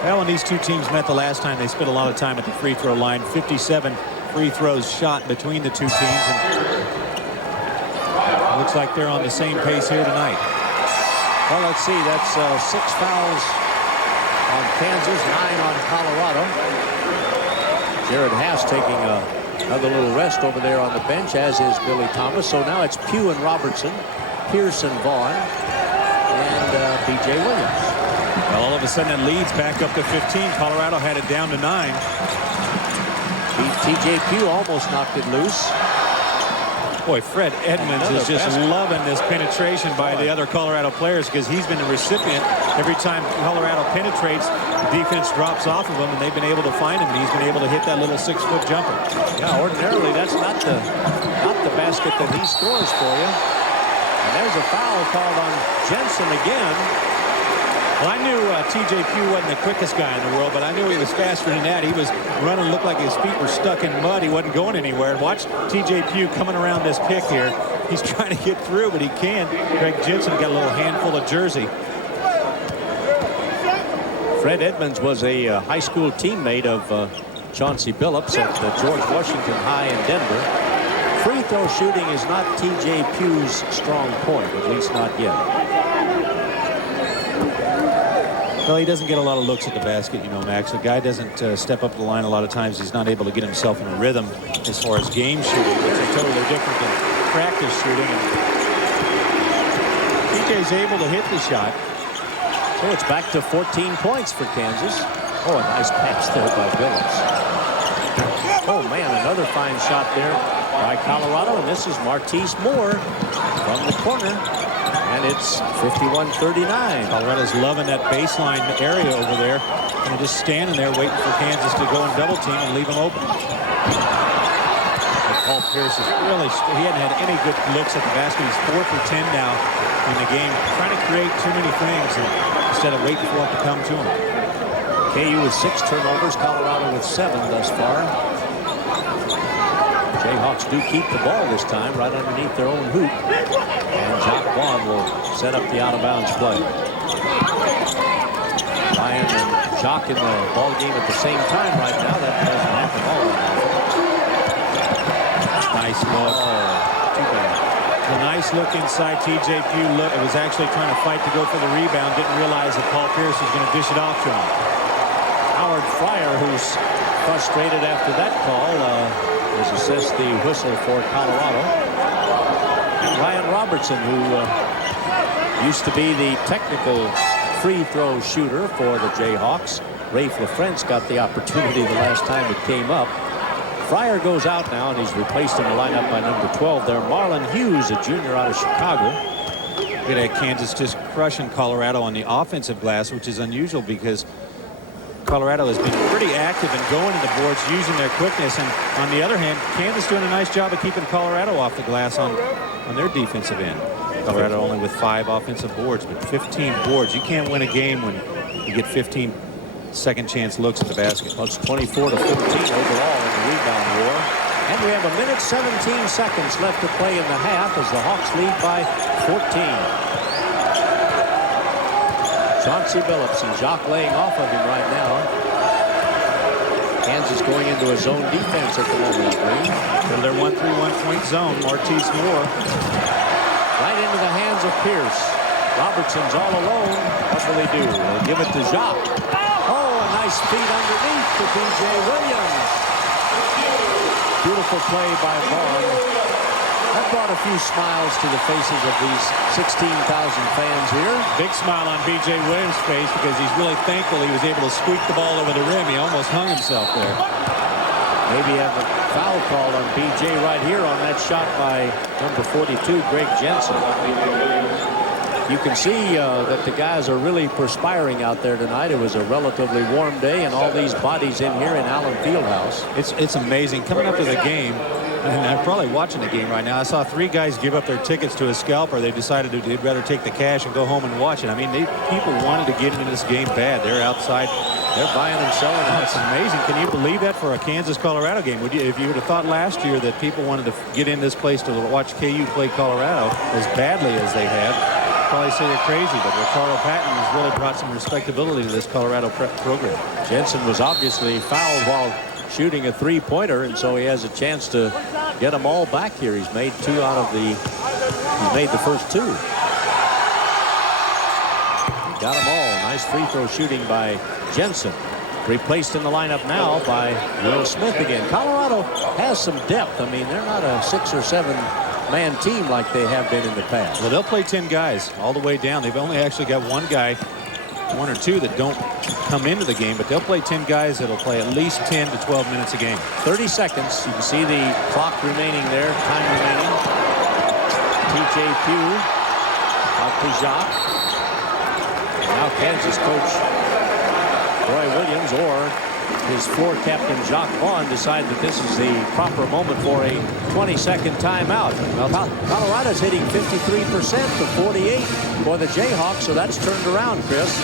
Well, when these two teams met the last time, they spent a lot of time at the free throw line. 57 free throws shot between the two teams. And it looks like they're on the same pace here tonight. Well, let's see. That's 6 fouls on Kansas, 9 on Colorado. Jared Haas taking another little rest over there on the bench, as is Billy Thomas. So now it's Pugh and Robertson, Pierce and Vaughn, and B.J. Williams. Well, all of a sudden it leads back up to 15. Colorado had it down to 9. T.J. Pugh almost knocked it loose. Boy, Fred Edmonds is just loving this penetration by the other Colorado players, because he's been the recipient. Every time Colorado penetrates, the defense drops off of him, and they've been able to find him, and he's been able to hit that little 6-foot jumper. Yeah, ordinarily that's not the basket that he scores for you. And there's a foul called on Jensen again. Well, I knew T.J. Pugh wasn't the quickest guy in the world, but I knew he was faster than that. He was running, looked like his feet were stuck in mud. He wasn't going anywhere. Watch T.J. Pugh coming around this pick here. He's trying to get through, but he can't. Greg Jensen got a little handful of jersey. Fred Edmonds was a high school teammate of Chauncey Billups at George Washington High in Denver. Free throw shooting is not T.J. Pugh's strong point, at least not yet. Well, he doesn't get a lot of looks at the basket, you know, Max. The guy doesn't step up the line a lot of times. He's not able to get himself in a rhythm as far as game shooting, which is totally different than practice shooting. And TJ's able to hit the shot. So it's back to 14 points for Kansas. Oh, a nice pass there by Billups. Oh, man, another fine shot there by Colorado, and this is Martise Moore from the corner. And it's 51-39. Colorado's loving that baseline area over there. And just standing there waiting for Kansas to go and double team and leave them open. But Paul Pierce is really, he hadn't had any good looks at the basket. He's 4 for 10 now in the game. Trying to create too many things instead of waiting for it to come to him. KU with 6 turnovers, Colorado with 7 thus far. Jayhawks do keep the ball this time right underneath their own hoop. And Jock Vaughn will set up the out-of-bounds play. Ryan and Jock in the ball game at the same time right now. That doesn't happen all that often. Nice look. too bad. A nice look inside. TJ Pugh was actually trying to fight to go for the rebound. Didn't realize that Paul Pierce was going to dish it off to him. Howard Fryer, who's frustrated after that call, has assessed the whistle for Colorado. And Ryan Robertson, who used to be the technical free throw shooter for the Jayhawks. Rafe LaFrentz got the opportunity the last time it came up. Fryer goes out now, and he's replaced in the lineup by number 12 there, Marlon Hughes, a junior out of Chicago. Look at Kansas just crushing Colorado on the offensive glass, which is unusual because Colorado has been pretty active in going to the boards, using their quickness. And on the other hand, Kansas doing a nice job of keeping Colorado off the glass on their defensive end. Colorado only with 5 offensive boards, but 15 boards. You can't win a game when you get 15 second chance looks at the basket. Well, it's 24 to 15 overall in the rebound war. And we have 1:17 seconds left to play in the half as the Hawks lead by 14. Chauncey Billups and Jacques laying off of him right now. Kansas going into a zone defense at the moment. They're 1-3 1-point zone. Martise Moore. Right into the hands of Pierce. Robertson's all alone. What will he do? He'll give it to Jacques. Oh, a nice feed underneath to B.J. Williams. Beautiful play by Vaughn. That brought a few smiles to the faces of these 16,000 fans here. Big smile on B.J. Williams' face because he's really thankful he was able to squeak the ball over the rim. He almost hung himself there. Maybe have a foul call on B.J. right here on that shot by number 42, Greg Jensen. You can see that the guys are really perspiring out there tonight. It was a relatively warm day, and all these bodies in here in Allen Fieldhouse. It's amazing. Coming up to the game, and I'm probably watching the game right now, I saw 3 guys give up their tickets to a scalper. They decided they'd rather take the cash and go home and watch it. I mean, people wanted to get into this game bad. They're outside. They're buying and selling. That's amazing. Can you believe that for a Kansas-Colorado game? If you would have thought last year that people wanted to get in this place to watch KU play Colorado as badly as they have, probably say they're crazy, but Ricardo Patton has really brought some respectability to this Colorado program. Jensen was obviously fouled while shooting a three-pointer, and so he has a chance to get them all back here. He's made the first 2. He got them all. Nice free throw shooting by Jensen. Replaced in the lineup now by Will Smith again. Colorado has some depth. I mean, they're not a 6 or 7 man team like they have been in the past. Well, they'll play 10 guys all the way down. They've only actually got 1 guy, 1 or 2 that don't come into the game, but they'll play 10 guys that'll play at least 10 to 12 minutes a game. 30 seconds. You can see the clock remaining there, time remaining. TJ Pugh out to Jacques. And now Kansas coach Roy Williams or his floor captain Jacques Vaughn decide that this is the proper moment for a 20-second timeout. Well, Colorado's hitting 53% to 48 for the Jayhawks, so that's turned around, Chris.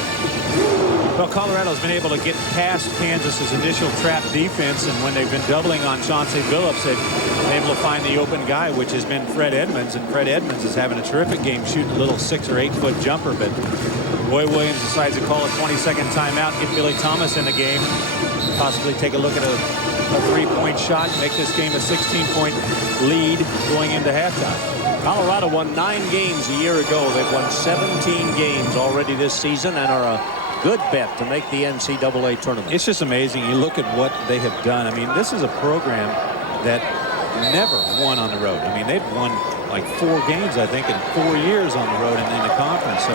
Well, Colorado's been able to get past Kansas's initial trap defense, and when they've been doubling on Chauncey Billups, they've been able to find the open guy, which has been Fred Edmonds, and Fred Edmonds is having a terrific game shooting a little 6 or 8 foot jumper, but Roy Williams decides to call a 20-second timeout, get Billy Thomas in the game, possibly take a look at a 3-point shot, make this game a 16-point lead going into halftime. Colorado won 9 games a year ago. They've won 17 games already this season and are a good bet to make the NCAA tournament. It's just amazing. You look at what they have done. I mean, this is a program that never won on the road. I mean, they've won like 4 games, I think, in 4 years on the road in the conference. So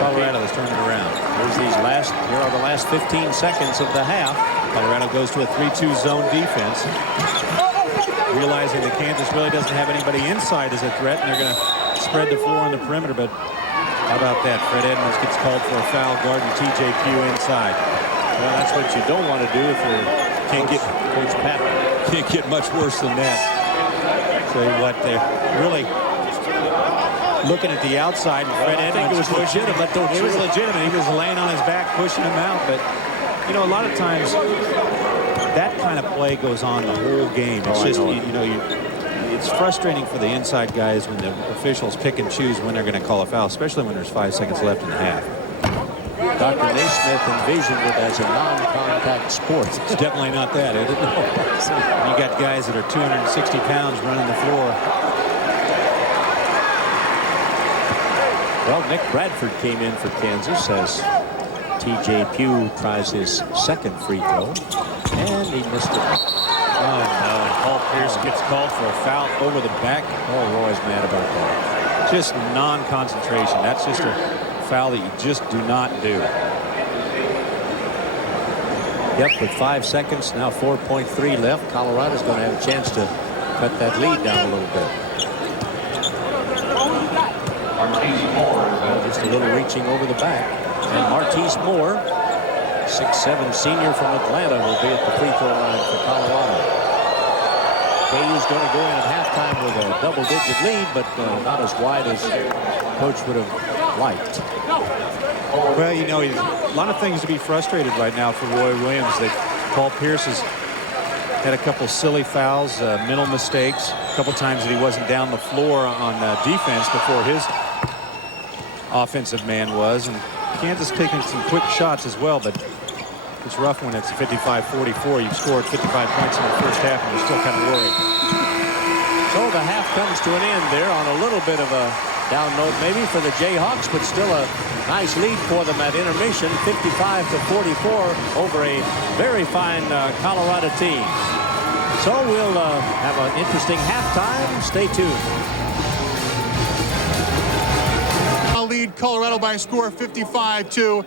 Colorado has turned it around. Here are the last 15 seconds of the half. Colorado goes to a 3-2 zone defense, realizing that Kansas really doesn't have anybody inside as a threat, and they're going to spread the floor on the perimeter. But how about that? Fred Edmonds gets called for a foul guarding TJ Pugh inside. Well, that's what you don't want to do if you're Coach Patton. Can't get much worse than that. Tell you what, they're really looking at the outside, and Fred Edmonds was legitimate. It was legitimate. He was laying on his back, pushing him out. But you know, a lot of times that kind of play goes on the whole game. It's just it's frustrating for the inside guys when the officials pick and choose when they're going to call a foul, especially when there's 5 seconds left in the half. Dr. Naismith envisioned it as a non-contact sport. It's definitely not that, is it? No. You got guys that are 260 pounds running the floor Well, Nick Bradford came in for Kansas as T.J. Pugh tries his second free throw, and he missed it. Oh, no, and Paul Pierce gets called for a foul over the back. Oh, Roy's mad about that. Just non-concentration. That's just a foul that you just do not do. Yep, with 5 seconds, now 4.3 left. Colorado's going to have a chance to cut that lead down a little bit. Just a little reaching over the back. And Martise Moore, 6'7" senior from Atlanta, will be at the free throw line for Colorado. KU's going to go in at halftime with a double-digit lead, but not as wide as coach would have liked. Well, you know, a lot of things to be frustrated right now for Roy Williams. That Paul Pierce has had a couple silly fouls, mental mistakes, a couple times that he wasn't down the floor on defense before his offensive man was, and Kansas taking some quick shots as well, but it's rough when it's 55-44. You've scored 55 points in the first half and you're still kind of worried. So the half comes to an end there on a little bit of a down note maybe for the Jayhawks, but still a nice lead for them at intermission, 55-44 over a very fine Colorado team. So we'll have an interesting halftime. Stay tuned. Lead Colorado by a score of 55-44.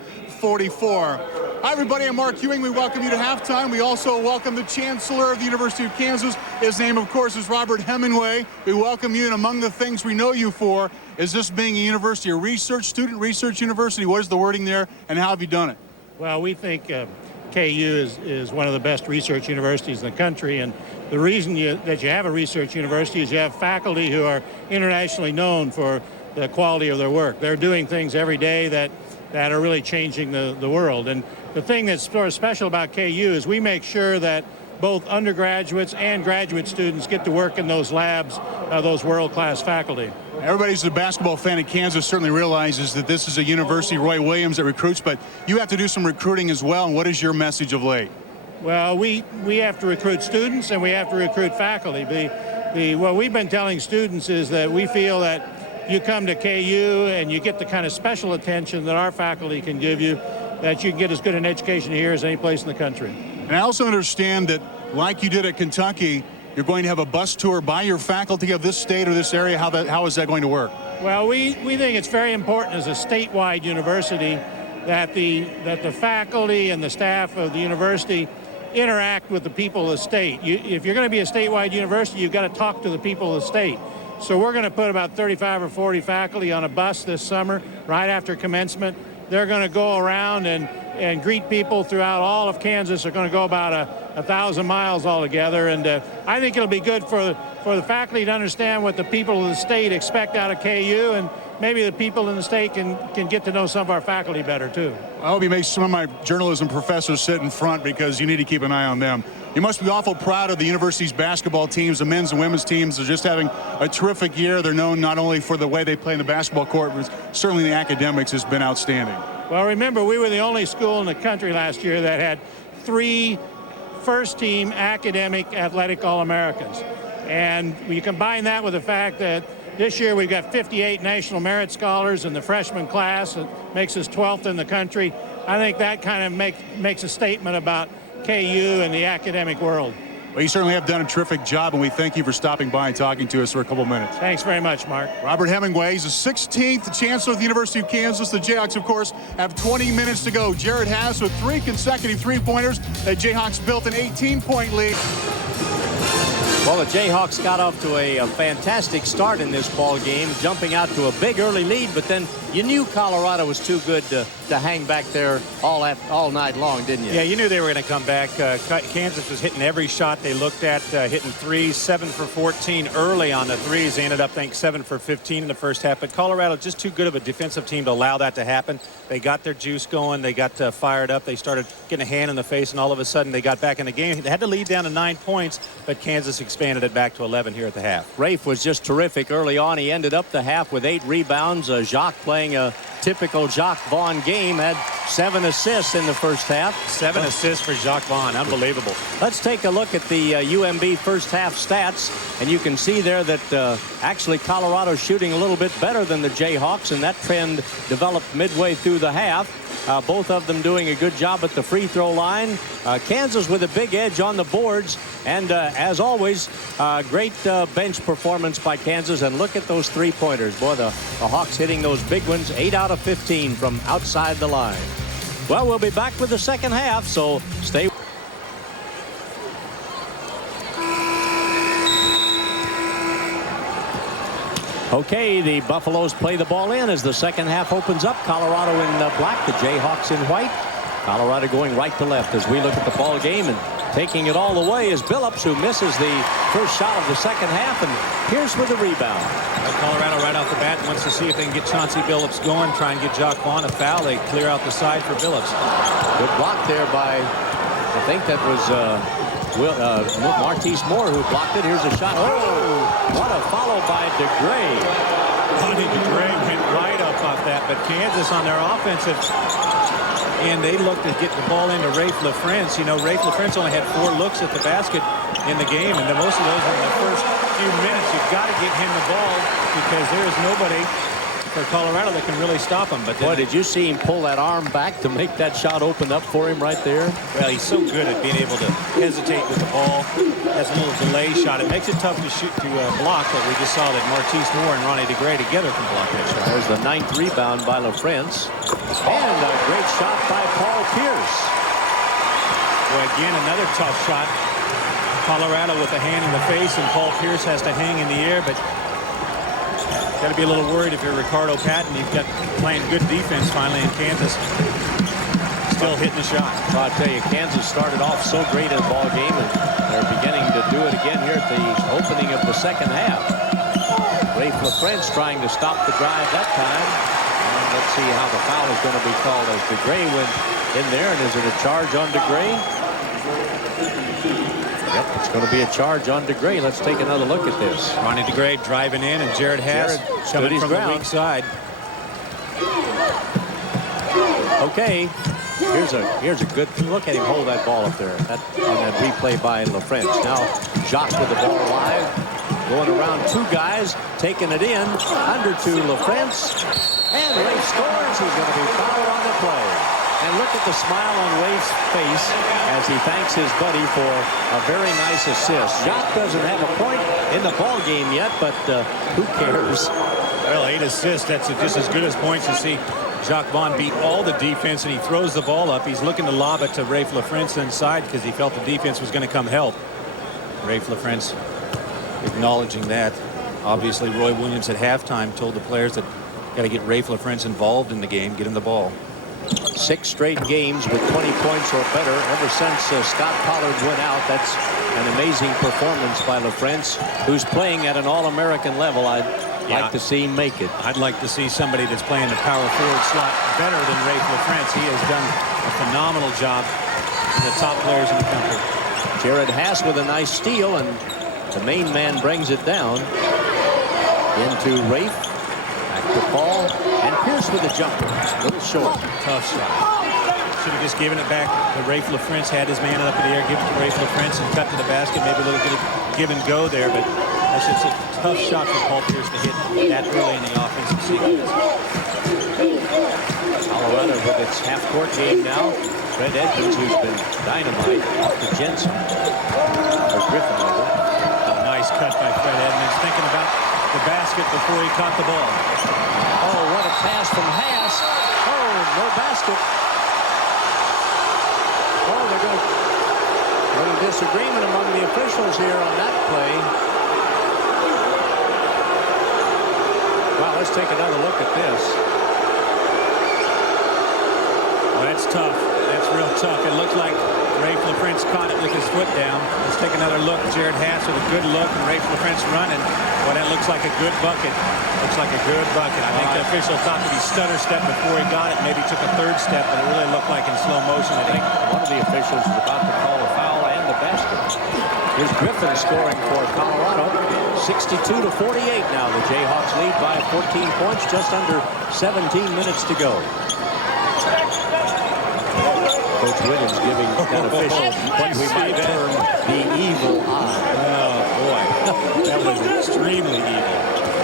Hi, everybody. I'm Mark Ewing. We welcome you to halftime. We also welcome the Chancellor of the University of Kansas. His name, of course, is Robert Hemingway. We welcome you, and among the things we know you for is this being a university, a research student research university. What is the wording there, and how have you done it? Well, we think KU is one of the best research universities in the country, and the reason that you have a research university is you have faculty who are internationally known for the quality of their work. They're doing things every day that are really changing the world. And the thing that's sort of special about KU is we make sure that both undergraduates and graduate students get to work in those labs, those world-class faculty. Everybody who's a basketball fan of Kansas certainly realizes that this is a university, Roy Williams, that recruits, but you have to do some recruiting as well. And what is your message of late? Well, we have to recruit students and we have to recruit faculty. What we've been telling students is that we feel that you come to KU and you get the kind of special attention that our faculty can give you, that you can get as good an education here as any place in the country. And I also understand that, like you did at Kentucky, you're going to have a bus tour by your faculty of this state or this area. How is that going to work? Well, we think it's very important as a statewide university that the faculty and the staff of the university interact with the people of the state. If you're going to be a statewide university, you've got to talk to the people of the state. So we're going to put about 35 or 40 faculty on a bus this summer, right after commencement. They're going to go around and greet people throughout all of Kansas. They're going to go about 1,000 miles altogether. And I think it'll be good for the faculty to understand what the people of the state expect out of KU, and maybe the people in the state can get to know some of our faculty better, too. I hope you make some of my journalism professors sit in front, because you need to keep an eye on them. You must be awful proud of the university's basketball teams. The men's and women's teams are just having a terrific year. They're known not only for the way they play in the basketball court, but certainly the academics has been outstanding. Well, remember, we were the only school in the country last year that had 3 first-team academic athletic All-Americans. And you combine that with the fact that this year we've got 58 National Merit Scholars in the freshman class. It makes us 12th in the country. I think that kind of makes a statement about KU and the academic world. Well, you certainly have done a terrific job, and we thank you for stopping by and talking to us for a couple minutes. Thanks very much, Mark. Robert Hemingway, he's the 16th Chancellor of the University of Kansas. The Jayhawks, of course, have 20 minutes to go. Jared Haas with 3 consecutive three-pointers. The Jayhawks built an 18-point lead. Well, the Jayhawks got off to a fantastic start in this ball game, jumping out to a big early lead, but then you knew Colorado was too good to hang back there all night long, didn't you? Yeah, you knew they were going to come back. Kansas was hitting every shot they looked at, hitting threes, 7 for 14 early on the threes. They ended up, I think, 7 for 15 in the first half, but Colorado just too good of a defensive team to allow that to happen. They got their juice going. They got fired up. They started getting a hand in the face, and all of a sudden they got back in the game. They had to lead down to 9 points, but Kansas expanded it back to 11 here at the half. Rafe was just terrific early on. He ended up the half with 8 rebounds. Jacques playing a typical Jacques Vaughn game, had 7 assists in the first half. 7 assists for Jacques Vaughn. Unbelievable. Let's take a look at the UMB first half stats, and you can see there that actually Colorado's shooting a little bit better than the Jayhawks, and that trend developed midway through the half. Both of them doing a good job at the free throw line. Kansas with a big edge on the boards, and as always, great bench performance by Kansas. And look at those three-pointers. Boy, the Hawks hitting those big ones, 8 out of 15 from outside the line. Well, we'll be back with the second half, so stay. Okay, the Buffaloes play the ball in as the second half opens up. Colorado in black, the Jayhawks in white. Colorado going right to left as we look at the ball game, and taking it all the way is Billups, who misses the first shot of the second half, and Pierce with the rebound. Colorado right off the bat wants to see if they can get Chauncey Billups going, try and get Jacques Vaughn a foul. They clear out the side for Billups. Good block there by, I think that was Martise Moore who blocked it. Here's a shot. Oh, what a follow by DeGray. Bonnie DeGray went right up off that, but Kansas on their offensive, and they looked at getting the ball into Rafe LaFrance. You know, Rafe LaFrance only had 4 looks at the basket in the game, and most of those were in the first few minutes. You've got to get him the ball because there is nobody for Colorado that can really stop him. But boy, did you see him pull that arm back to make that shot open up for him right there? Well, he's so good at being able to hesitate with the ball. That's a little delay shot. It makes it tough to shoot to block, but we just saw that Martise Moore and Ronnie DeGray together can block that shot. There's the 9th rebound by LaFrance. And a great shot by Paul Pierce. Boy, again, another tough shot. Colorado with a hand in the face, and Paul Pierce has to hang in the air, but got to be a little worried if you're Ricardo Patton. You've got playing good defense finally in Kansas. Still hitting the shot. Well, I'll tell you, Kansas started off so great in the ball game, and they're beginning to do it again here at the opening of the second half. Rafe LaFrance trying to stop the drive that time. And let's see how the foul is going to be called as DeGray went in there. And is it a charge on DeGray? Yep, it's going to be a charge on DeGray. Let's take another look at this. Ronnie DeGray driving in, and Jared Hass coming from the weak side. Okay, here's a good look at him hold that ball up there. That replay by LaFrance. Now Jacques with the ball alive, going around 2 guys, taking it in under to LaFrance, and Rafe scores. He's going to be fouled on the play. And look at the smile on Rafe's face as he thanks his buddy for a very nice assist. Jacques doesn't have a point in the ball game yet, but who cares? Well, 8 assists. That's just as good as points to see Jacques Vaughn beat all the defense, and he throws the ball up. He's looking to lob it to Rafe LaFrance inside because he felt the defense was going to come help. Rafe LaFrance acknowledging that. Obviously, Roy Williams at halftime told the players that got to get Rafe LaFrance involved in the game, get him the ball. 6 straight games with 20 points or better ever since Scott Pollard went out. That's an amazing performance by LaFrance, who's playing at an All-American level. I'd like to see him make it. I'd like to see somebody that's playing the power forward slot better than Rafe LaFrance. He has done a phenomenal job in the top players in the country. Jared Hass with a nice steal, and the main man brings it down into Rafe. Back to Paul, and Pierce with a jumper. A little short. Tough shot. Should have just given it back to Rafe LaFrance. Had his man up in the air, give it to Rafe LaFrance, and cut to the basket. Maybe a little bit of give and go there, but that's just a tough shot for Paul Pierce to hit that early in the offensive sequence. Colorado with its half-court game now. Fred Edmonds, who's been dynamite, off to Jensen. Or Griffin, rather. A nice cut by Fred Edmonds, thinking about the basket before he caught the ball. Oh, what a pass from Hass. Oh, no basket. Oh, they're going to... A little disagreement among the officials here on that play. Well, let's take another look at this. Well, that's tough. That's real tough. It looked like Rafe LaFrance caught it with his foot down. Let's take another look. Jared Hass with a good look, and Rafe LaFrance running. Well, that looks like a good bucket. Looks like a good bucket. I think the official thought that he stutter stepped before he got it. Maybe took a 3rd step, but it really looked like in slow motion. I think one of the officials is about to call a foul, and behind the basket. Here's Griffin scoring for Colorado. 62-48 now. The Jayhawks lead by 14 points, just under 17 minutes to go. Coach Williams giving that official what we might term the evil eye. Oh, boy. That was extremely evil.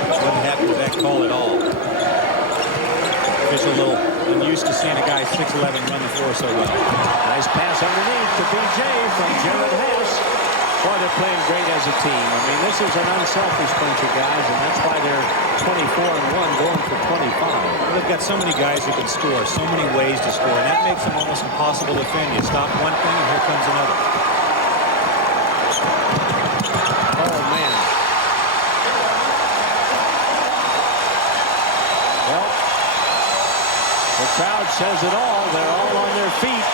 Wasn't happy with that call at all. Official a little unused to seeing a guy 6'11" run the floor so well. Nice pass underneath to BJ from Jared Hess. Boy, they're playing great as a team. I mean, this is an unselfish bunch of guys, and that's why they're 24-1 going for 25. Well, they've got so many guys who can score, so many ways to score, and that makes them almost impossible to defend. You stop one thing, and here comes another. Oh, man. Well, the crowd says it all. They're all on their feet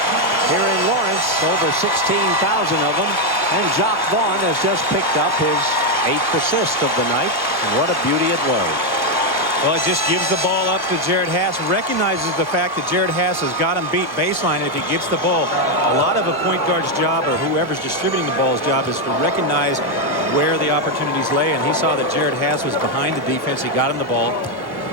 here in Lawrence. Over 16,000 of them. And Jacques Vaughn has just picked up his 8th assist of the night. And what a beauty it was. Well, it just gives the ball up to Jared Hass. Recognizes the fact that Jared Hass has got him beat baseline if he gets the ball. A lot of a point guard's job, or whoever's distributing the ball's job, is to recognize where the opportunities lay. And he saw that Jared Hass was behind the defense. He got him the ball.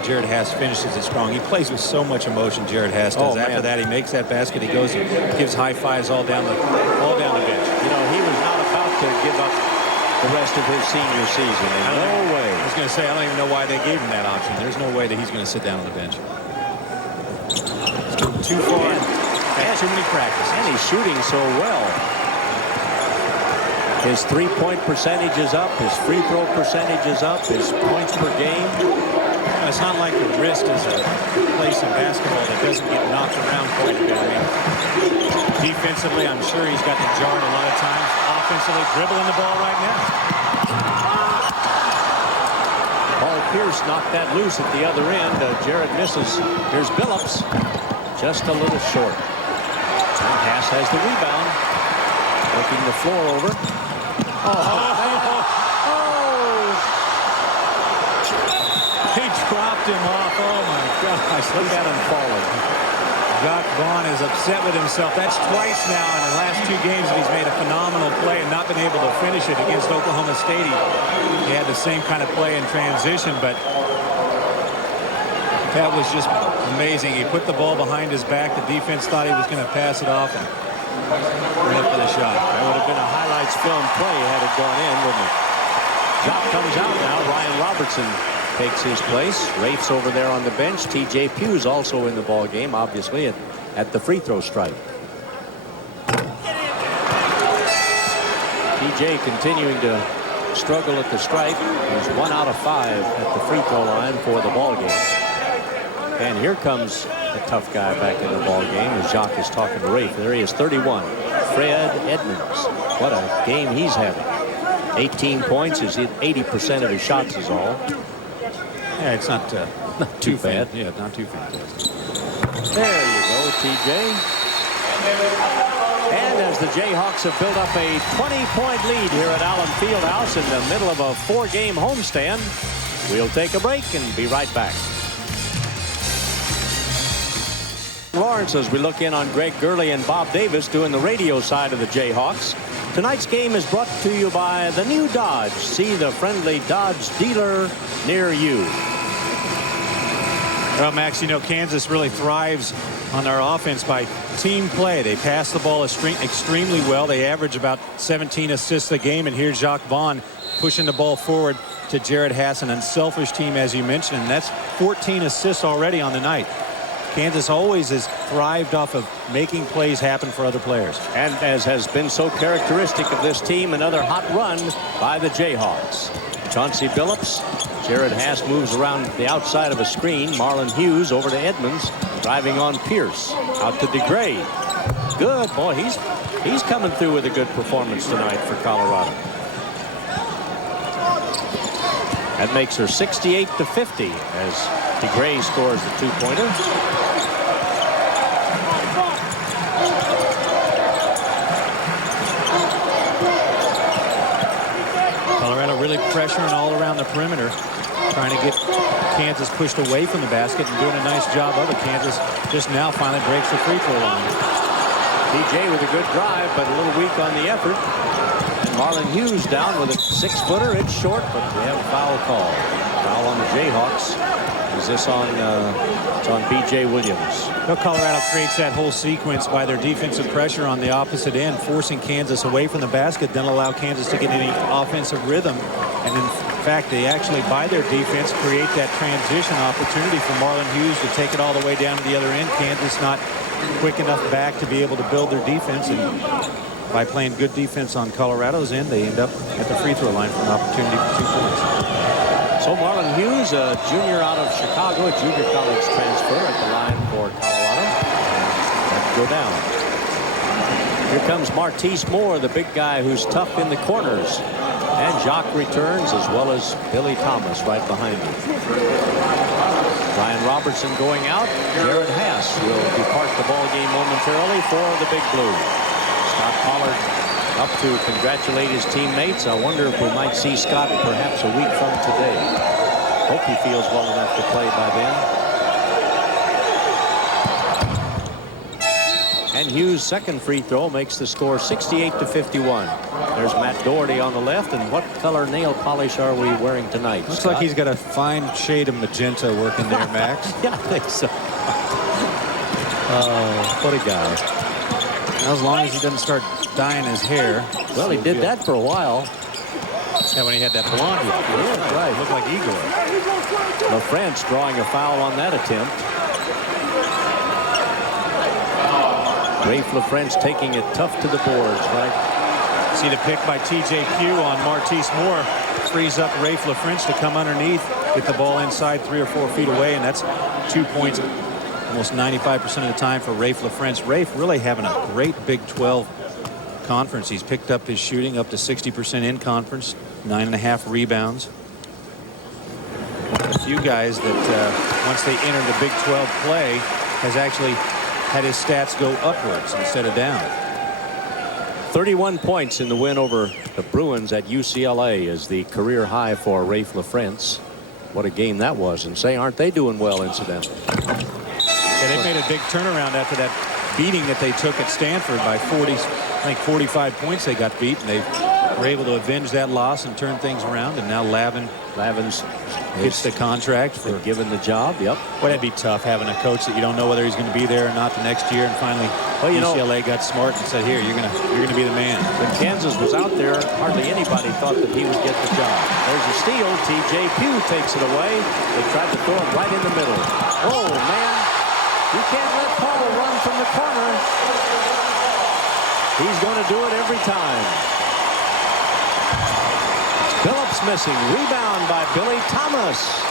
Jared Hass finishes it strong. He plays with so much emotion, Jared Hass does. After that, he makes that basket. He goes and gives high fives all down the bench. You know, he was not about to give up the rest of his senior season. In no way. I was going to say, I don't even know why they gave him that option. There's no way that he's going to sit down on the bench. Too far. Had too many practices. And he's shooting so well. His three-point percentage is up. His free throw percentage is up. His points per game. It's not like the wrist is a place in basketball that doesn't get knocked around quite a bit. I mean, defensively, I'm sure he's got the jarred a lot of times. Offensively, dribbling the ball right now. Paul Pierce knocked that loose at the other end. Jared misses. Here's Billups. Just a little short. And Hass has the rebound. Working the floor over. He dropped him off. Oh, my gosh. Look at him falling. Jacques Vaughn is upset with himself. That's twice now in the last 2 games that he's made a phenomenal play and not been able to finish it. Against Oklahoma State, he had the same kind of play in transition, but that was just amazing. He put the ball behind his back. The defense thought he was going to pass it off and went up for the shot. That would have been a highlights film play had it gone in, wouldn't it? Jacques comes out now. Ryan Robertson takes his place. Rafe's over there on the bench. T.J. Pugh's also in the ball game, obviously, at the free throw stripe. T.J. continuing to struggle at the stripe. He's 1 out of 5 at the free throw line for the ball game. And here comes a tough guy back in the ball game as Jacques is talking to Rafe. There he is, 31. Fred Edmonds. What a game he's having. 18 points. He's hit 80% of his shots is all. Yeah, it's not too bad. Yeah, not too fantastic. There you go, TJ. And as the Jayhawks have built up a 20-point lead here at Allen Fieldhouse in the middle of a 4-game homestand, we'll take a break and be right back. Lawrence, as we look in on Greg Gurley and Bob Davis doing the radio side of the Jayhawks. Tonight's game is brought to you by the new Dodge. See the friendly Dodge dealer near you. Well, Max, you know, Kansas really thrives on their offense by team play. They pass the ball extremely well. They average about 17 assists a game. And here's Jacques Vaughn pushing the ball forward to Jared Hass, an unselfish team, as you mentioned. And that's 14 assists already on the night. Kansas always has thrived off of making plays happen for other players. And as has been so characteristic of this team, another hot run by the Jayhawks. Chauncey Billups. Jared Hass moves around the outside of a screen. Marlon Hughes over to Edmonds. Driving on Pierce. Out to DeGray. Good. Boy, he's coming through with a good performance tonight for Colorado. That makes her 68-50 as DeGray scores the 2-pointer. Colorado really pressuring all around the perimeter, trying to get Kansas pushed away from the basket and doing a nice job of it. Kansas just now finally breaks the free throw line. TJ with a good drive, but a little weak on the effort. And Marlon Hughes down with a 6-footer. It's short, but we have a foul call. Foul on the Jayhawks. Is this on? It's on B.J. Williams. Well, Colorado creates that whole sequence by their defensive pressure on the opposite end, forcing Kansas away from the basket, then allow Kansas to get any offensive rhythm. And in fact, they actually, by their defense, create that transition opportunity for Marlon Hughes to take it all the way down to the other end. Kansas not quick enough back to be able to build their defense. And by playing good defense on Colorado's end, they end up at the free throw line for an opportunity for 2 points. So Marlon Hughes, a junior out of Chicago, a junior college transfer at the line for Colorado. Go down. Here comes Martise Moore, the big guy who's tough in the corners. And Jacques returns, as well as Billy Thomas right behind him. Ryan Robertson going out. Jared Haas will depart the ball game momentarily for the Big Blue. Scott Pollard up to congratulate his teammates. I wonder if we might see Scott perhaps a week from today. Hope he feels well enough to play by then. And Hughes' second free throw makes the score 68-51. There's Matt Doherty on the left. And what color nail polish are we wearing tonight? Looks Scott? like he's got a fine shade of magenta working there, Max. Yeah, I think so. Oh, what a guy. As long as he doesn't start dyeing his hair. Well, he did that for a while. Yeah, when he had that blonde look. Yeah, right. Looked like Igor. LaFrance drawing a foul on that attempt. Rafe LaFrance taking it tough to the boards, right? See the pick by TJ Pugh on Martise Moore. Frees up Rafe LaFrance to come underneath, get the ball inside 3 or 4 feet away, and that's 2 points almost 95% of the time for Rafe LaFrance. Rafe really having a great Big 12 conference. He's picked up his shooting up to 60% in conference, 9.5 rebounds. One of the few guys that once they enter the Big 12 play has actually had his stats go upwards instead of down. 31 points in the win over the Bruins at UCLA is the career high for Rafe LaFrance. What a game that was. And say, aren't they doing well, incidentally? Yeah, they made a big turnaround after that beating that they took at Stanford by 40, I think 45 points they got beat, and they were able to avenge that loss and turn things around. And now Lavin's gets the contract for given the job. Yep. Well, that'd be tough having a coach that you don't know whether he's going to be there or not the next year. And finally, well, UCLA got smart and said, "Here, you're gonna be the man." When Kansas was out there, hardly anybody thought that he would get the job. There's a steal. TJ Pugh takes it away. They tried to throw it right in the middle. Oh man, you can't let Paul run from the corner. He's going to do it every time. Phillips missing. Rebound by Billy Thomas.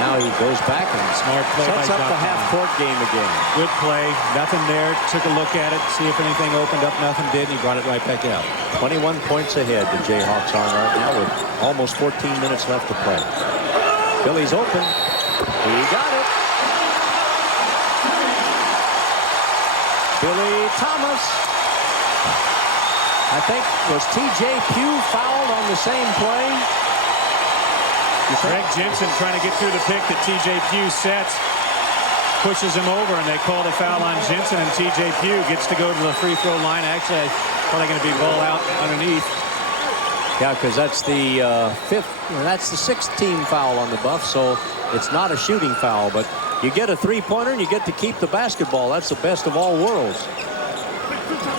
Now he goes back and Smart play sets by up the half-court game again. Good play. Nothing there. Took a look at it, see if anything opened up. Nothing did. And he brought it right back out. 21 points ahead the Jayhawks are right now with almost 14 minutes left to play. Billy's open. He got it. Billy Thomas. I think was TJ Pugh fouled on the same play. Greg Jensen trying to get through the pick that TJ Pugh sets. Pushes him over, and they call the foul on Jensen, and TJ Pugh gets to go to the free throw line. Actually, probably going to be ball out underneath. Yeah, because that's the that's the 6th team foul on the Buffs, so it's not a shooting foul, but you get a three-pointer and you get to keep the basketball. That's the best of all worlds.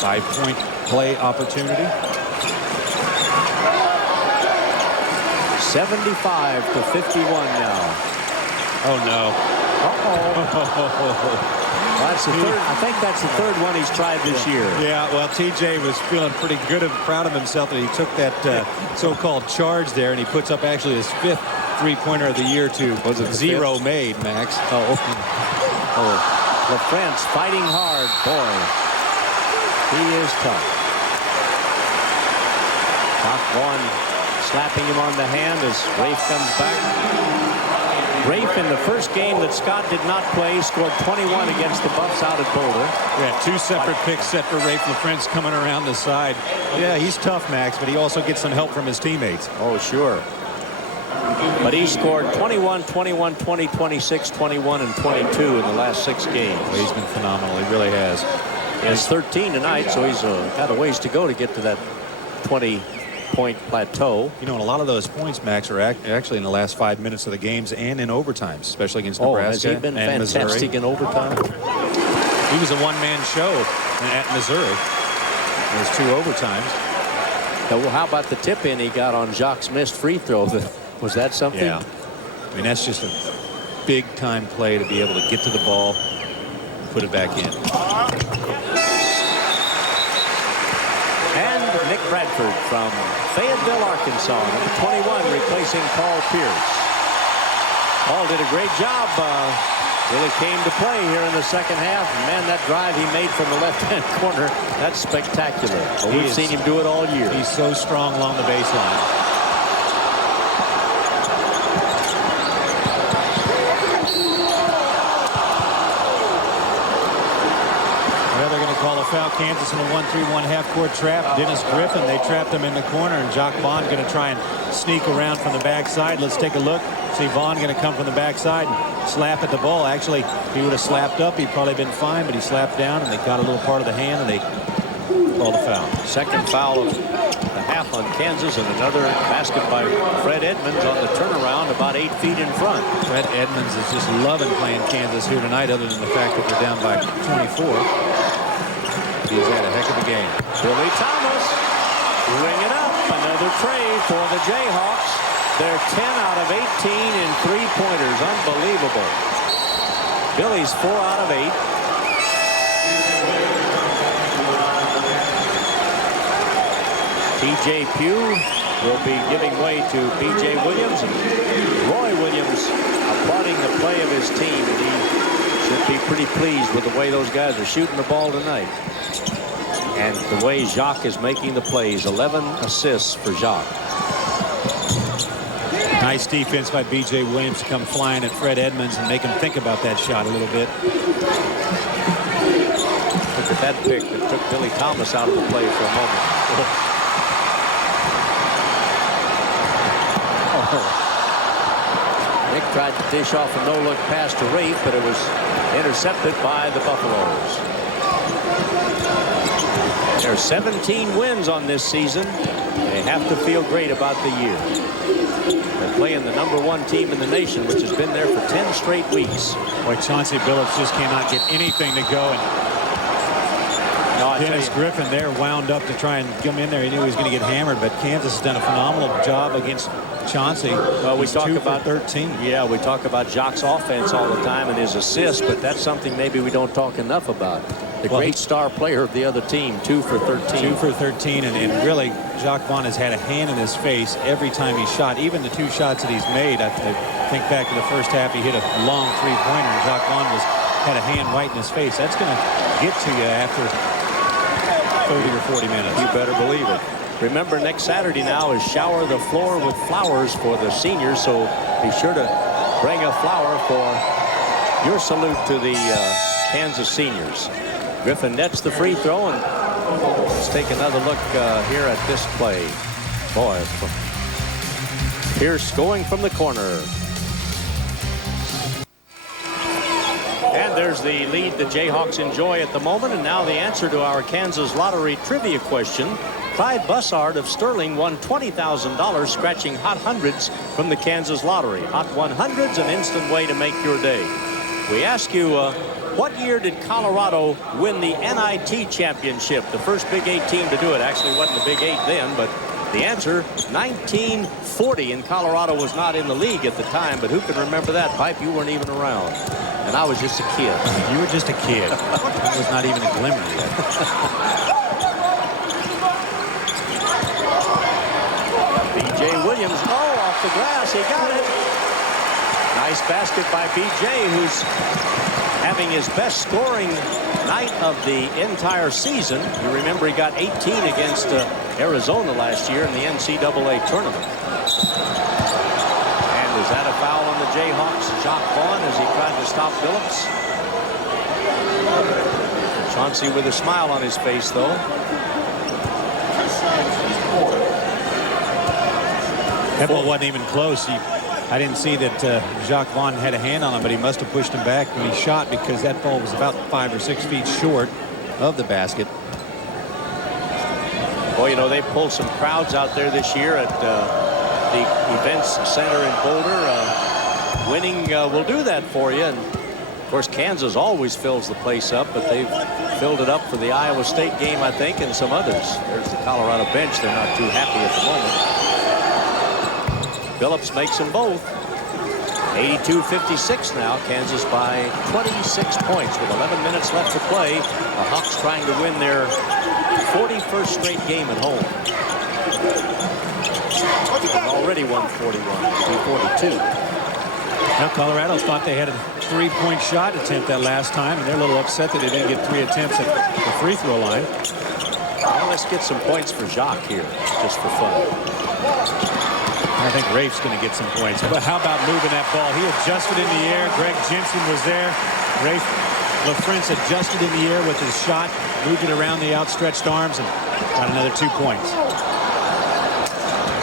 5-point play opportunity. 75-51 now. Oh no. Well, that's the third. I think that's the third one he's tried this year. Yeah, well, TJ was feeling pretty good and proud of himself that he took that so-called charge there, and he puts up actually his 5th three-pointer of the year to was it 0 made, Max. LaFrance fighting hard. Boy, he is tough. Doc Vaughn slapping him on the hand as Rafe comes back. Rafe in the first game that Scott did not play scored 21 against the Buffs out at Boulder. Yeah, 2 separate picks set for Rafe LaFrance coming around the side. Yeah, he's tough, Max, but he also gets some help from his teammates. Oh, sure. But he scored 21, 21, 20, 26, 21, and 22 in the last 6 games. Well, he's been phenomenal. He really has. He has 13 tonight, so he's got a ways to go to get to that 20-point plateau. You know, and a lot of those points, Max, are actually in the last 5 minutes of the games and in overtimes, especially against Nebraska. Has he been fantastic in overtime? He was a one-man show at Missouri. There's 2 overtimes. Now, well, how about the tip-in he got on Jacques' missed free throw? Was that something? Yeah. I mean, that's just a big-time play to be able to get to the ball and put it back in. And Nick Bradford from Fayetteville, Arkansas, number 21, replacing Paul Pierce. Paul did a great job. Really came to play here in the second half. Man, that drive he made from the left-hand corner, that's spectacular. Well, we've seen him do it all year. He's so strong along the baseline. Well, they're going to call a foul. Kansas in a 1-3-1 half-court trap. Dennis Griffin, they trapped him in the corner, and Jacques Vaughn going to try and sneak around from the backside. Let's take a look. See Vaughn going to come from the backside and slap at the ball. Actually, if he would have slapped up, he'd probably been fine, but he slapped down, and they got a little part of the hand, and they called a foul. Second foul of the half on Kansas, and another basket by Fred Edmonds on the turnaround about 8 feet in front. Fred Edmonds is just loving playing Kansas here tonight, other than the fact that they're down by 24. He's had a heck of a game. Billy Thomas, ring it up. Another tray for the Jayhawks. They're 10 out of 18 in three-pointers. Unbelievable. Billy's 4 out of 8. T.J. Pugh will be giving way to B.J. Williams, and Roy Williams applauding the play of his team. And he should be pretty pleased with the way those guys are shooting the ball tonight. And the way Jacques is making the plays. 11 assists for Jacques. Nice defense by B.J. Williams to come flying at Fred Edmonds and make him think about that shot a little bit. Look at that pick that took Billy Thomas out of the play for a moment. Nick tried to dish off a no-look pass to Rafe, but it was intercepted by the Buffaloes. There are 17 wins on this season. They have to feel great about the year. They're playing the #1 team in the nation, which has been there for 10 straight weeks. Boy, Chauncey Billups just cannot get anything to go. And Dennis Griffin there wound up to try and come in there. He knew he was going to get hammered, but Kansas has done a phenomenal job against Chauncey. Well, we talk about 13. Yeah, we talk about Jacques' offense all the time and his assists, but that's something maybe we don't talk enough about. The great star player of the other team, 2 for 13. 2 for 13, and really, Jacques Vaughn has had a hand in his face every time he shot. Even the 2 shots that he's made, I think back to the first half, he hit a long three-pointer, and Jacques Vaughn had a hand right in his face. That's going to get to you after 30 or 40 minutes. You better believe it. Remember, next Saturday now is Shower the Floor with Flowers for the seniors, so be sure to bring a flower for your salute to the Kansas seniors. Griffin nets the free throw, and let's take another look here at this play. Boy, Pierce going from the corner. And there's the lead the Jayhawks enjoy at the moment, and now the answer to our Kansas lottery trivia question. Clyde Bussard of Sterling won $20,000 scratching hot hundreds from the Kansas lottery. Hot 100's an instant way to make your day. We ask you, what year did Colorado win the NIT championship? The first Big 8 team to do it. Actually wasn't the Big 8 then, but the answer, 1940, and Colorado was not in the league at the time, but who can remember that? Pipe, you weren't even around. And I was just a kid. You were just a kid. That was not even a glimmer yet. B.J. Williams, off the glass, he got it. Nice basket by B.J., who's having his best scoring night of the entire season. You remember he got 18 against Arizona last year in the NCAA tournament. And is that a foul on the Jayhawks? Jacques Vaughn as he tried to stop Billups. Chauncey with a smile on his face, though. That ball wasn't even close. I didn't see that Jacques Vaughn had a hand on him, but he must have pushed him back when he shot because that ball was about 5 or 6 feet short of the basket. Well, you know, they pulled some crowds out there this year at the Events Center in Boulder. Winning will do that for you. And, of course, Kansas always fills the place up, but they've filled it up for the Iowa State game, I think, and some others. There's the Colorado bench. They're not too happy at the moment. Phillips makes them both. 82-56 now. Kansas by 26 points with 11 minutes left to play. The Hawks trying to win their 41st straight game at home. They've already won 41, 42. Now Colorado thought they had a 3-point shot attempt that last time, and they're a little upset that they didn't get 3 attempts at the free throw line. Well, let's get some points for Jacques here, just for fun. I think Rafe's going to get some points. But how about moving that ball? He adjusted in the air. Greg Jensen was there. Rafe LaFrance adjusted in the air with his shot, moved it around the outstretched arms, and got another 2 points.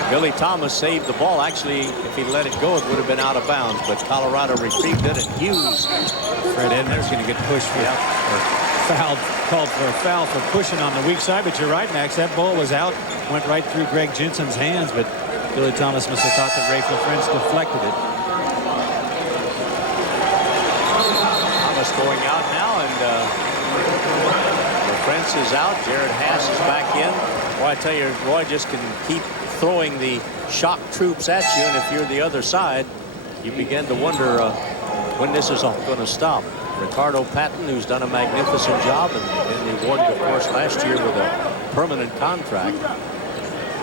Billy Thomas saved the ball. Actually, if he let it go, it would have been out of bounds, but Colorado retrieved it, and Hughes. Fred Edmonds going to get pushed for fouled, called for a foul for pushing on the weak side. But you're right, Max. That ball was out, went right through Greg Jensen's hands, but Billy Thomas must have thought that Rafe LaFrance deflected it. Thomas going out now, and LaFrance is out. Jared Haas is back in. Well, I tell you, Roy just can keep throwing the shock troops at you, and if you're the other side, you begin to wonder when this is all going to stop. Ricardo Patton, who's done a magnificent job and awarded, of course, last year with a permanent contract.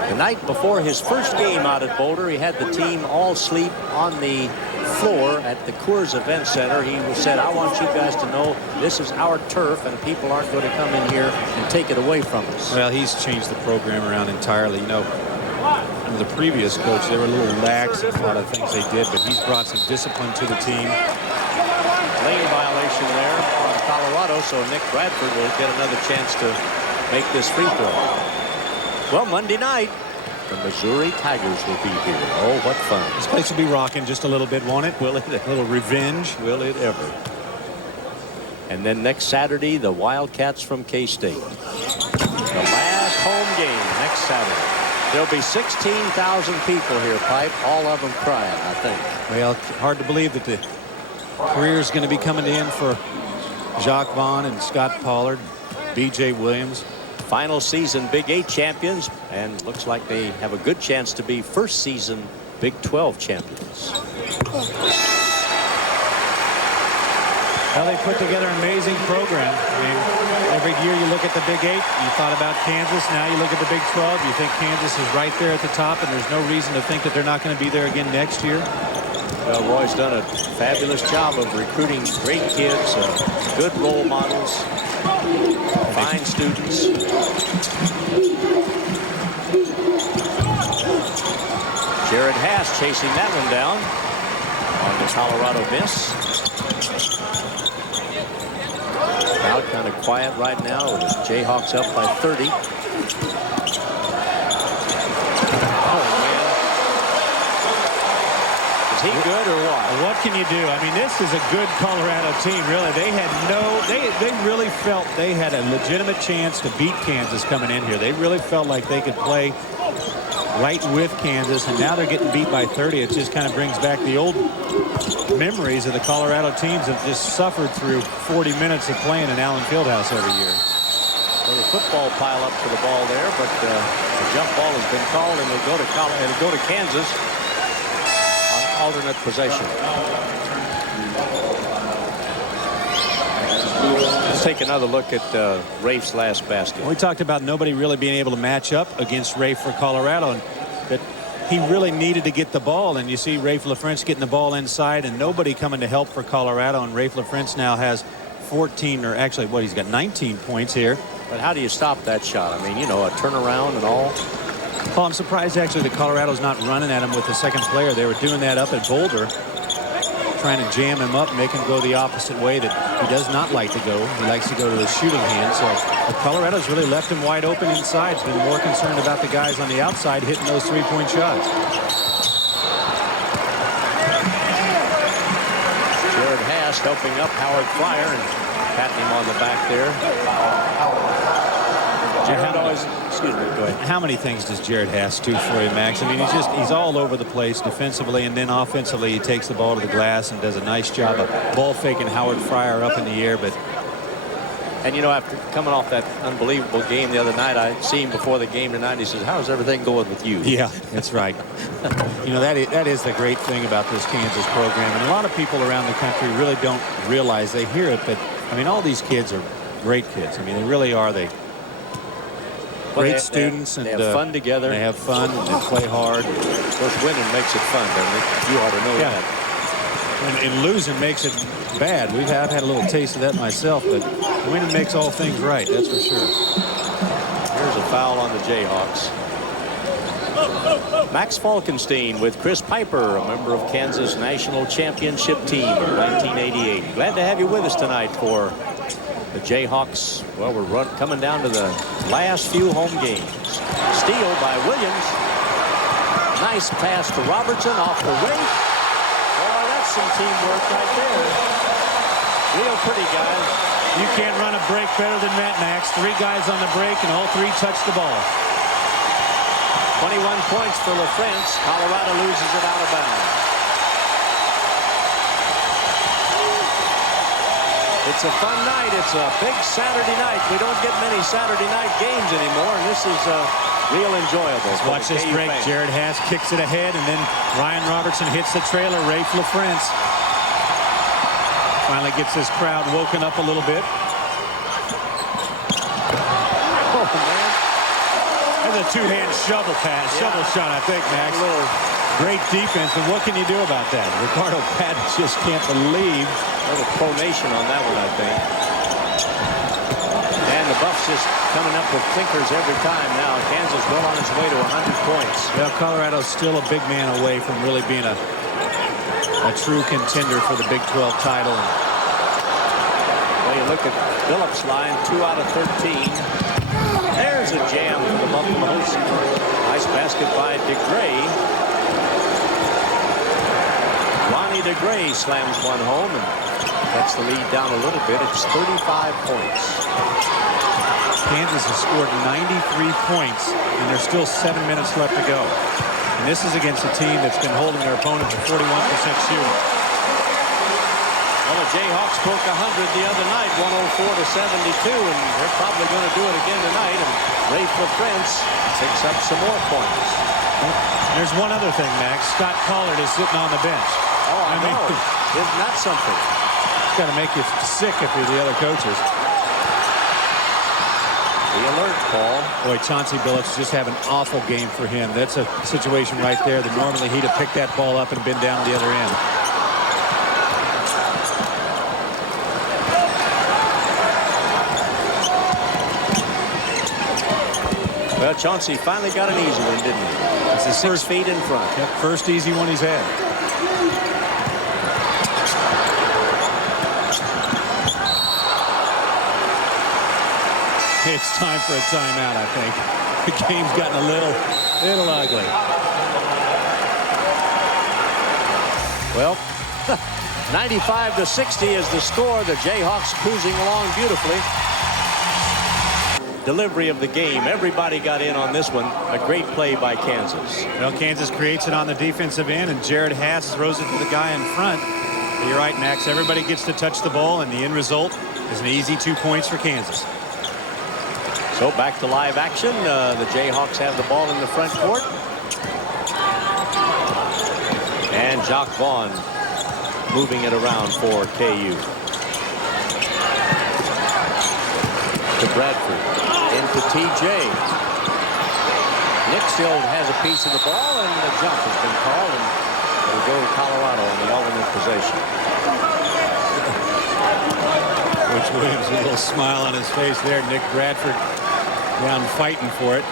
The night before his first game out at Boulder, he had the team all sleep on the floor at the Coors Event Center. He said, I want you guys to know this is our turf and people aren't going to come in here and take it away from us. Well, he's changed the program around entirely. You know, under the previous coach, they were a little lax in a lot of things they did, but he's brought some discipline to the team. Lane violation there from Colorado, so Nick Bradford will get another chance to make this free throw. Well, Monday night, the Missouri Tigers will be here. Oh, what fun. This place will be rocking just a little bit, won't it? Will it? A little revenge. Will it ever? And then next Saturday, the Wildcats from K-State. The last home game next Saturday. There'll be 16,000 people here, Pipe, all of them crying, I think. Well, hard to believe that the career is going to be coming in for Jacques Vaughn and Scott Pollard, B.J. Williams. Final season Big 8 champions, and looks like they have a good chance to be first season Big 12 champions. Well, they put together an amazing program. I mean, every year you look at the Big 8, you thought about Kansas. Now you look at the Big 12, you think Kansas is right there at the top, and there's no reason to think that they're not going to be there again next year. Well, Roy's done a fabulous job of recruiting great kids, good role models, fine students. Jared Haas chasing that one down on the Colorado miss. Crowd kind of quiet right now. The Jayhawks up by 30. Oh, man. Is he good or what? What can you do? I mean, this is a good Colorado team, really. They had they really felt they had a legitimate chance to beat Kansas coming in here. They really felt like they could play right with Kansas, and now they're getting beat by 30. It just kind of brings back the old memories of the Colorado teams that just suffered through 40 minutes of playing in Allen Fieldhouse every year. Well, the football pile up for the ball there, but the jump ball has been called, and it'll go to Kansas on alternate possession. Let's take another look at Rafe's last basket. We talked about nobody really being able to match up against Rafe for Colorado, and that he really needed to get the ball, and you see Rafe LaFrance getting the ball inside and nobody coming to help for Colorado, and Rafe LaFrance now has 14, or actually what, he's got 19 points here. But how do you stop that shot? I mean, you know, a turnaround and all. Well, I'm surprised actually that Colorado's not running at him with the second player. They were doing that up at Boulder, trying to jam him up, make him go the opposite way that he does not like to go. He likes to go to his shooting hand. So Colorado's really left him wide open inside. He's been more concerned about the guys on the outside hitting those three-point shots. Haas helping up Howard Fryer and patting him on the back there. Jared always, excuse me, go ahead. How many things does Jared Haas do for you, Max? I mean, he's all over the place defensively, and then offensively he takes the ball to the glass and does a nice job of ball faking Howard Fryer up in the air. But and you know, after coming off that unbelievable game the other night, I see him before the game tonight. He says, "How's everything going with you?" yeah, that's right. You know, that is the great thing about this Kansas program, and a lot of people around the country really don't realize. They hear it, but I mean, all these kids are great kids. I mean, they really are. Great students, and they have fun together. They have fun and they play hard. Of course, winning makes it fun, doesn't it? You ought to know that. And losing makes it bad. I've had a little taste of that myself, but winning makes all things right. That's for sure. Here's a foul on the Jayhawks. Max Falkenstein with Chris Piper, a member of Kansas national championship team in 1988. Glad to have you with us tonight for the Jayhawks. Well, we're coming down to the last few home games. Steal by Williams. Nice pass to Robertson off the rake. Boy, that's some teamwork right there. Real pretty, guys. You can't run a break better than that, Max. 3 guys on the break, and all 3 touch the ball. 21 points for LaFrance. Colorado loses it out of bounds. It's a fun night. It's a big Saturday night. We don't get many Saturday night games anymore, and this is real enjoyable. Watch this break. Fans. Jared Haas kicks it ahead, and then Ryan Robertson hits the trailer. Rafe LaFrance finally gets this crowd woken up a little bit. Oh, man. There's a 2-hand shovel pass. Shovel shot, I think, Max. Great defense, and what can you do about that? Ricardo Patton just can't believe. A little pronation on that one, I think. And the Buffs just coming up with clinkers every time now. Kansas well on its way to 100 points. Well, Colorado's still a big man away from really being a true contender for the Big 12 title. Well, you look at Phillips' line, 2 out of 13. There's a jam for the Buffaloes. Nice basket by DeGray. Ronnie DeGray slams one home and cuts the lead down a little bit. It's 35 points. Kansas has scored 93 points, and there's still 7 minutes left to go. And this is against a team that's been holding their opponent to 41% shooting. Well, the Jayhawks broke 100 the other night, 104-72, and they're probably going to do it again tonight. And Rafe LaFrance picks up some more points. There's one other thing, Max. Scott Pollard is sitting on the bench. Oh, I know. Isn't that something? It's got to make you sick if you're the other coaches. Be alert, Paul. Boy, Chauncey Billups just have an awful game for him. That's a situation right there that normally he'd have picked that ball up and been down the other end. Well, Chauncey finally got an easy one, didn't he? It's his 6 feet in front. Yep, first easy one he's had. It's time for a timeout, I think. The game's gotten a little ugly. Well, 95-60 is the score. The Jayhawks cruising along beautifully. Delivery of the game. Everybody got in on this one. A great play by Kansas. Well, Kansas creates it on the defensive end, and Jared Haas throws it to the guy in front. But you're right, Max. Everybody gets to touch the ball, and the end result is an easy 2 points for Kansas. So back to live action. The Jayhawks have the ball in the front court. And Jock Vaughn moving it around for KU. To Bradford. Into TJ. Nick still has a piece of the ball, and the jump has been called, and it'll go to Colorado on the alternate possession. Coach Williams with a little smile on his face there. Nick Bradford down fighting for it.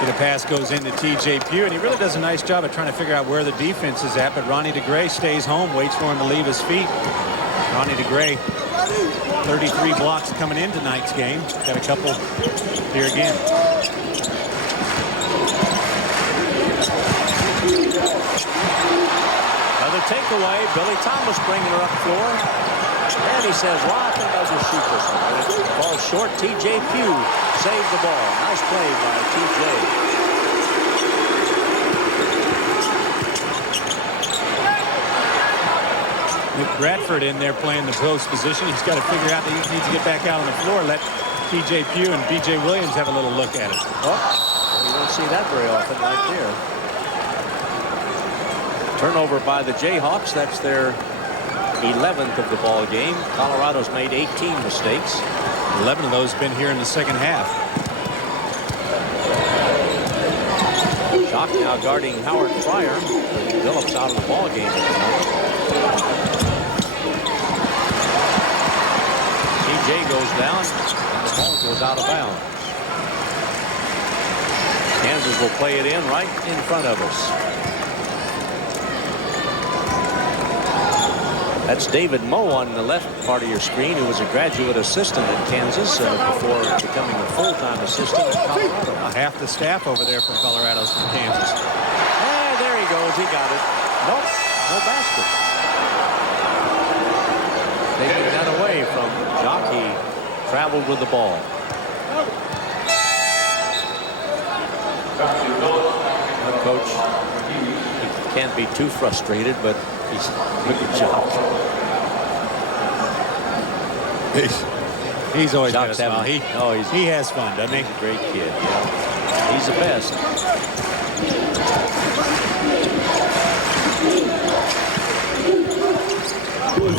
So the pass goes into TJ Pugh, and he really does a nice job of trying to figure out where the defense is at, but Ronnie DeGray stays home, waits for him to leave his feet. Ronnie DeGray, 33 blocks coming in tonight's game. Got a couple here again. Now the takeaway. Billy Thomas bringing her up floor. And he says, well, I think I'll just shoot this one. Ball short. T.J. Pugh saved the ball. Nice play by T.J. With Bradford in there playing the post position, he's got to figure out that he needs to get back out on the floor. Let T.J. Pugh and B.J. Williams have a little look at it. Oh, you don't see that very often right there. Turnover by the Jayhawks. That's their 11th of the ball game. Colorado's made 18 mistakes. 11 of those been here in the second half. Jayhawk now guarding Howard Fryer. Phillips out of the ball game at the moment. TJ goes down. And the ball goes out of bounds. Kansas will play it in right in front of us. That's David Moe on the left part of your screen, who was a graduate assistant at Kansas before becoming a full-time assistant at Colorado. Half the staff over there from Colorado's from Kansas. And there he goes. He got it. Nope. No basket. Taking that away from Jockey. Traveled with the ball. The coach, he can't be too frustrated, but he's look at Jock. He's always got a Jock's smile. He has fun, doesn't he? He's a great kid. Yeah. He's the best.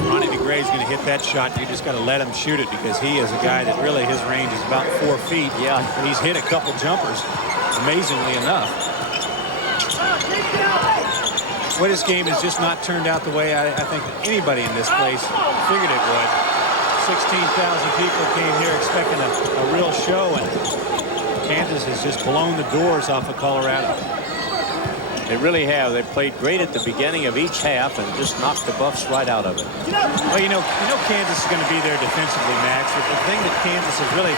Ronnie DeGray's going to hit that shot. You just got to let him shoot it, because he is a guy that really, his range is about 4 feet. Yeah. And he's hit a couple jumpers, amazingly enough. Well, this game has just not turned out the way I think anybody in this place figured it would. 16,000 people came here expecting a real show, and Kansas has just blown the doors off of Colorado. They really have. They played great at the beginning of each half and just knocked the Buffs right out of it. Well, you know Kansas is going to be there defensively, Max. But the thing that Kansas has really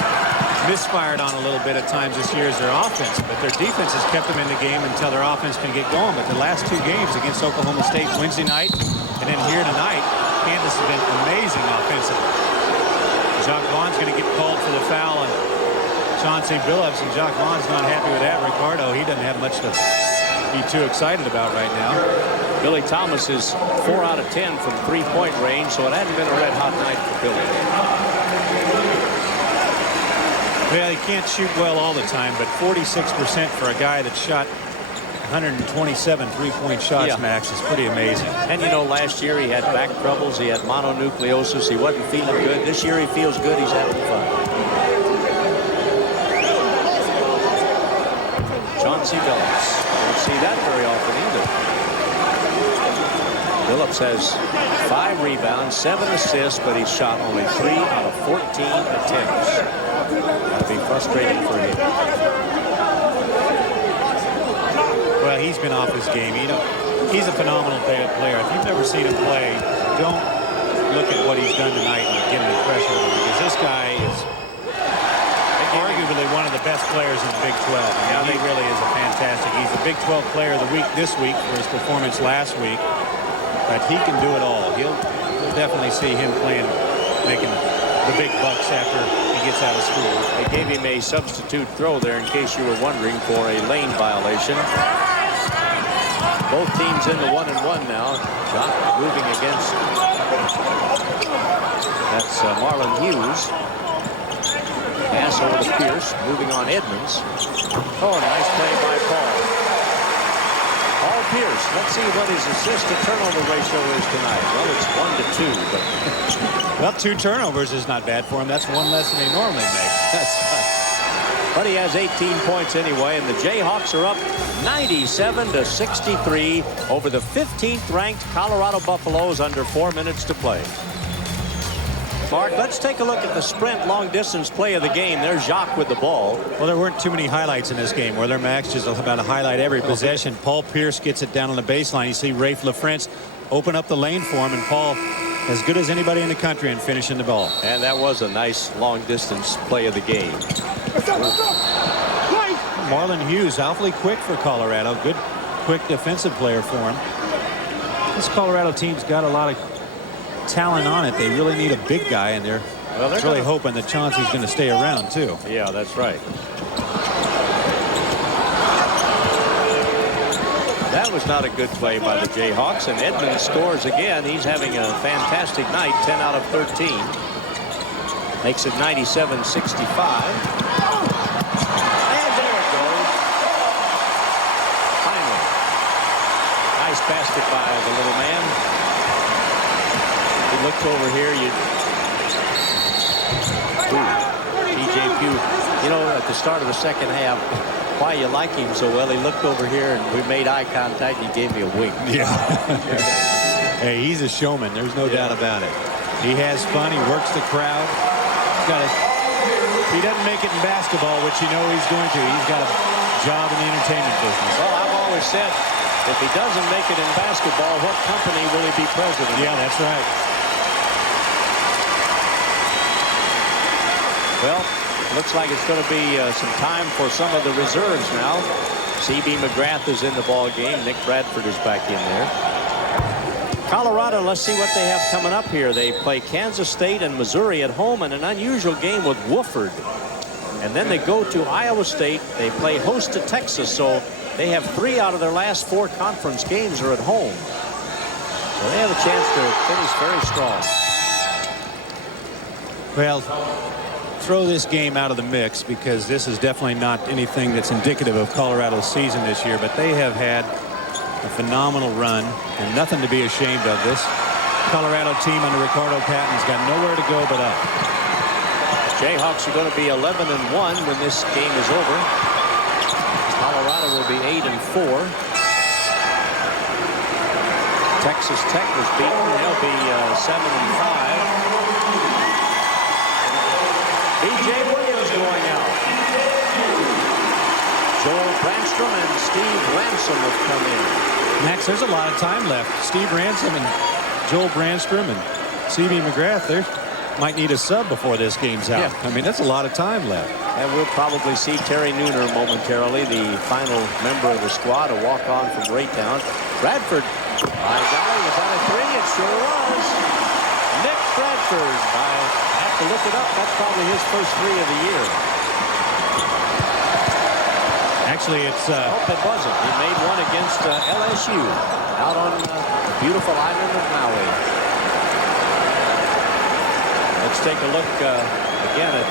misfired on a little bit at times this year is their offense. But their defense has kept them in the game until their offense can get going. But the last 2 games against Oklahoma State Wednesday night and then here tonight, Kansas has been amazing offensively. Jacques Vaughn's going to get called for the foul on Chauncey Billups, and Jacques Vaughn's not happy with that. Ricardo, he doesn't have much to be too excited about right now. Billy Thomas is 4 out of 10 from 3-point range, so it hadn't been a red-hot night for Billy. Well, he can't shoot well all the time, but 46% for a guy that shot 127 3-point shots, yeah. Max, is pretty amazing. And, you know, last year he had back troubles. He had mononucleosis. He wasn't feeling good. This year he feels good. He's having fun. Chauncey Billups. Don't see that very often either. Billups has 5 rebounds, 7 assists, but he's shot only 3 out of 14 attempts. That'll be frustrating for him. Well, he's been off his game. You know, he's a phenomenal player. If you've never seen him play, don't look at what he's done tonight and get an impression of him, because this guy is arguably one of the best players in the Big 12. I mean, he really is a fantastic. He's the Big 12 player of the week this week for his performance last week. But he can do it all. You'll definitely see him playing, making the big bucks after he gets out of school. They gave him a substitute throw there, in case you were wondering, for a lane violation. Both teams in the 1-and-1 now. Jock moving against. That's Marlon Hughes. Pass over to Pierce, moving on Edmonds. Oh, nice play by Paul. Paul Pierce. Let's see what his assist-to-turnover ratio is tonight. Well, it's 1 to 2, but well, 2 turnovers is not bad for him. That's 1 less than he normally makes. That's right. But he has 18 points anyway, and the Jayhawks are up 97-63 over the 15th-ranked Colorado Buffaloes under 4 minutes to play. Mark, let's take a look at the sprint long-distance play of the game. There's Jacques with the ball. Well, there weren't too many highlights in this game, were there, Max? Just about to highlight every possession. Paul Pierce gets it down on the baseline. You see Rafe LaFrance open up the lane for him, and Paul, as good as anybody in the country in finishing the ball. And that was a nice long-distance play of the game. Marlon Hughes, awfully quick for Colorado. Good, quick defensive player for him. This Colorado team's got a lot of talent on it. They really need a big guy, and they're really hoping that Chauncey's going to stay around, too. Yeah, that's right. That was not a good play by the Jayhawks, and Edmonds scores again. He's having a fantastic night, 10 out of 13. Makes it 97-65. And there it goes. Finally. Nice basket by the little man. He looks over here. TJ Pugh, you know, at the start of the second half, why you like him so well, he looked over here and we made eye contact. He gave me a wink. Yeah. Hey, he's a showman. There's no doubt about it. He has fun. He works the crowd. He doesn't make it in basketball, which you know he's going to. He's got a job in the entertainment business. Well, I've always said, if he doesn't make it in basketball, what company will he be president of? Yeah, that's right. Well, looks like it's going to be some time for some of the reserves now. C.B. McGrath is in the ball game. Nick Bradford is back in there. Colorado, let's see what they have coming up here. They play Kansas State and Missouri at home in an unusual game with Wofford. And then they go to Iowa State. They play host to Texas, so they have 3 out of their last 4 conference games are at home. So they have a chance to finish very strong. Well, throw this game out of the mix because this is definitely not anything that's indicative of Colorado's season this year, but they have had a phenomenal run and nothing to be ashamed of. This Colorado team under Ricardo Patton's got nowhere to go but up. Jayhawks are going to be 11-1 when this game is over. Colorado will be 8-4. Texas Tech was beaten. They'll be 7-5. B.J. Williams going out. Joel Brandstrom and Steve Ransom have come in. Max, there's a lot of time left. Steve Ransom and Joel Brandstrom and C.B. McGrath, they might need a sub before this game's out. Yeah. I mean, that's a lot of time left. And we'll probably see Terry Nooner momentarily, the final member of the squad, to walk on from Raytown. Bradford, by golly, was that a 3? It sure was. Nick Bradford, I have to look it up. That's probably his first 3 of the year. Actually, it's... Nope, it wasn't. He made one against LSU out on the beautiful island of Maui. Let's take a look again at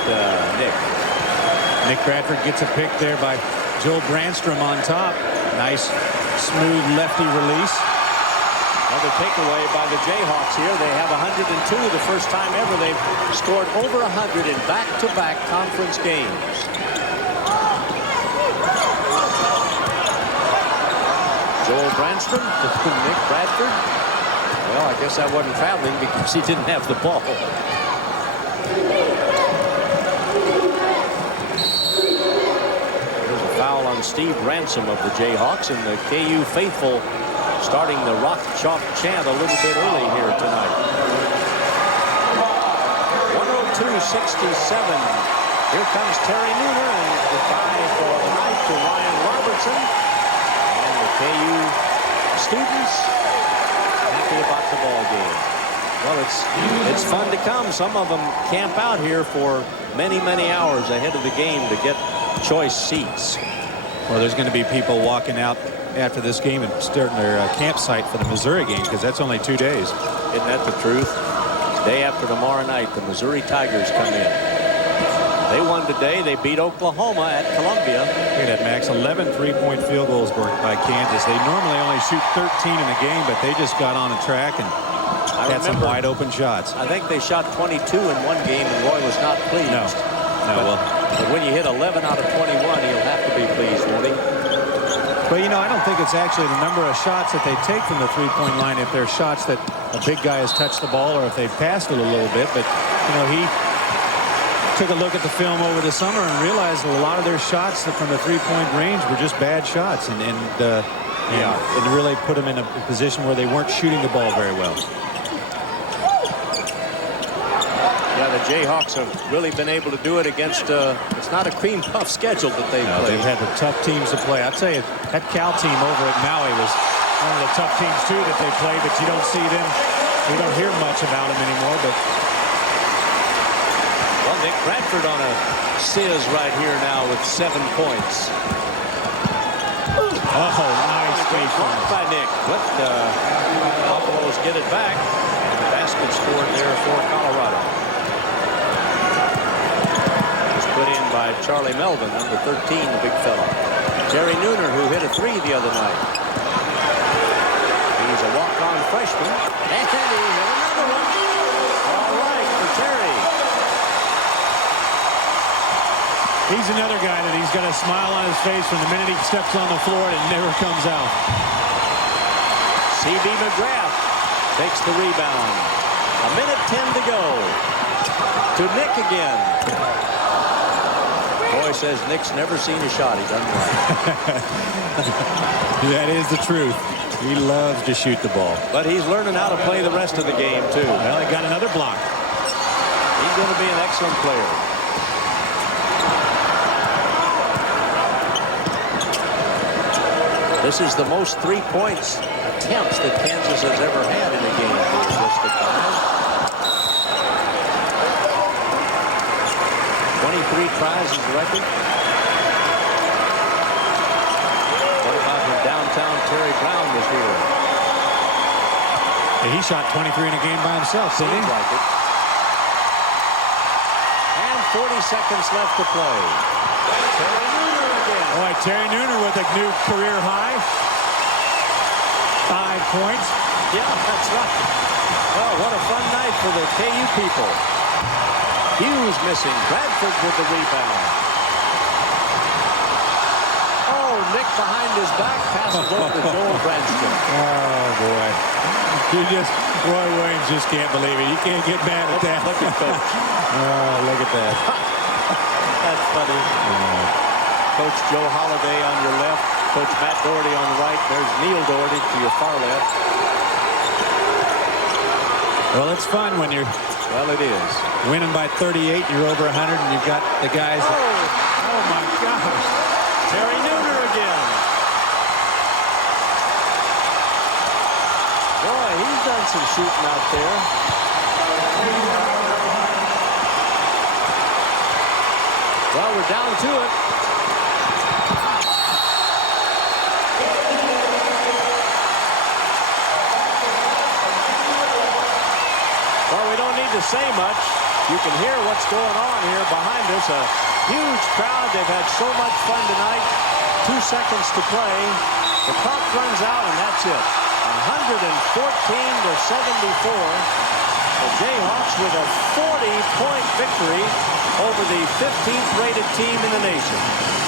Nick. Nick Bradford gets a pick there by Joel Brandstrom on top. Nice, smooth lefty release. Another takeaway by the Jayhawks here. They have 102, the first time ever they've scored over 100 in back-to-back conference games. Joel Brandstrom to Nick Bradford. Well, I guess that wasn't fouling because he didn't have the ball. There's a foul on Steve Ransom of the Jayhawks, and the KU faithful starting the rock chalk chant a little bit early here tonight. 102-67. Here comes Terry Nooner, and goodbye for the night to Ryan Robertson. And the KU students happy about the ball game. Well, it's fun to come. Some of them camp out here for many, many hours ahead of the game to get choice seats. Well, there's going to be people walking out after this game and starting their campsite for the Missouri game because that's only 2 days. Isn't that the truth? Day after tomorrow night, the Missouri Tigers come in. They won today. They beat Oklahoma at Columbia. Look at that, Max. 11 three-point field goals by Kansas. They normally only shoot 13 in a game, but they just got on a track and had some wide-open shots. I think they shot 22 in one game, and Roy was not pleased. No, but when you hit 11 out of 21, he'll have to be pleased, won't he? Well, you know, I don't think it's actually the number of shots that they take from the three-point line if they're shots that a big guy has touched the ball or if they've passed it a little bit. But, you know, he took a look at the film over the summer and realized that a lot of their shots from the three-point range were just bad shots. And it really put them in a position where they weren't shooting the ball very well. Yeah, the Jayhawks have really been able to do it against, it's not a cream puff schedule that they've played. They've had the tough teams to play. I'll tell you, that Cal team over at Maui was One of the tough teams, too, that they play, but you don't see them. We don't hear much about them anymore. But well, Nick Bradford on a sizz right here now with 7 points. Oh, nice face block by Nick. But Buffaloes get it back. And the basket scored there for Colorado. It was put in by Charlie Melvin, number 13, the big fella. Terry Nooner, who hit a 3 the other night. He's a walk-on freshman. And he hit another one. All right for Terry. he's another guy that he's got a smile on his face from the minute he steps on the floor and it never comes out. C.B. McGrath takes the rebound. 1:10 to go. To Nick again. Boy says Nick's never seen a shot he doesn't like. That is the truth. He loves to shoot the ball. But he's learning how to play the rest of the game, too. Well, he got another block. He's going to be an excellent player. This is the most 3-point attempts that Kansas has ever had in a game. Just a time. 23 tries is the record. What about when downtown Terry Brown was here? He shot 23 in a game by himself, didn't he? Seems like it. And 40 seconds left to play. Terry Nooner again. Boy, Terry Nooner with a new career high. 5 points. Yeah, that's right. Oh, what a fun night for the KU people. Hughes missing. Bradford with the rebound. Oh, Nick behind his back passes over to Joel Branston. Oh, boy. Roy Williams just can't believe it. You can't get mad at that. Look at Coach. Oh, look at that. That's funny. Coach Joe Holliday on your left. Coach Matt Doherty on the right. There's Neil Doherty to your far left. Well, it's fun when you're Well, it is. winning by 38. You're over 100, and you've got the guys. Oh my gosh. Terry Nooner again. Boy, he's done some shooting out there. Well, we're down to it. Well, we don't need to say much. You can hear what's going on here behind us. A huge crowd. They've had so much fun tonight. 2 seconds to play. The clock runs out, and that's it. 114-74. The Jayhawks with a 40-point victory over the 15th rated team in the nation.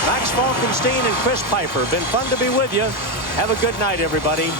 Max Falkenstein and Chris Piper. Been fun to be with you. Have a good night, everybody.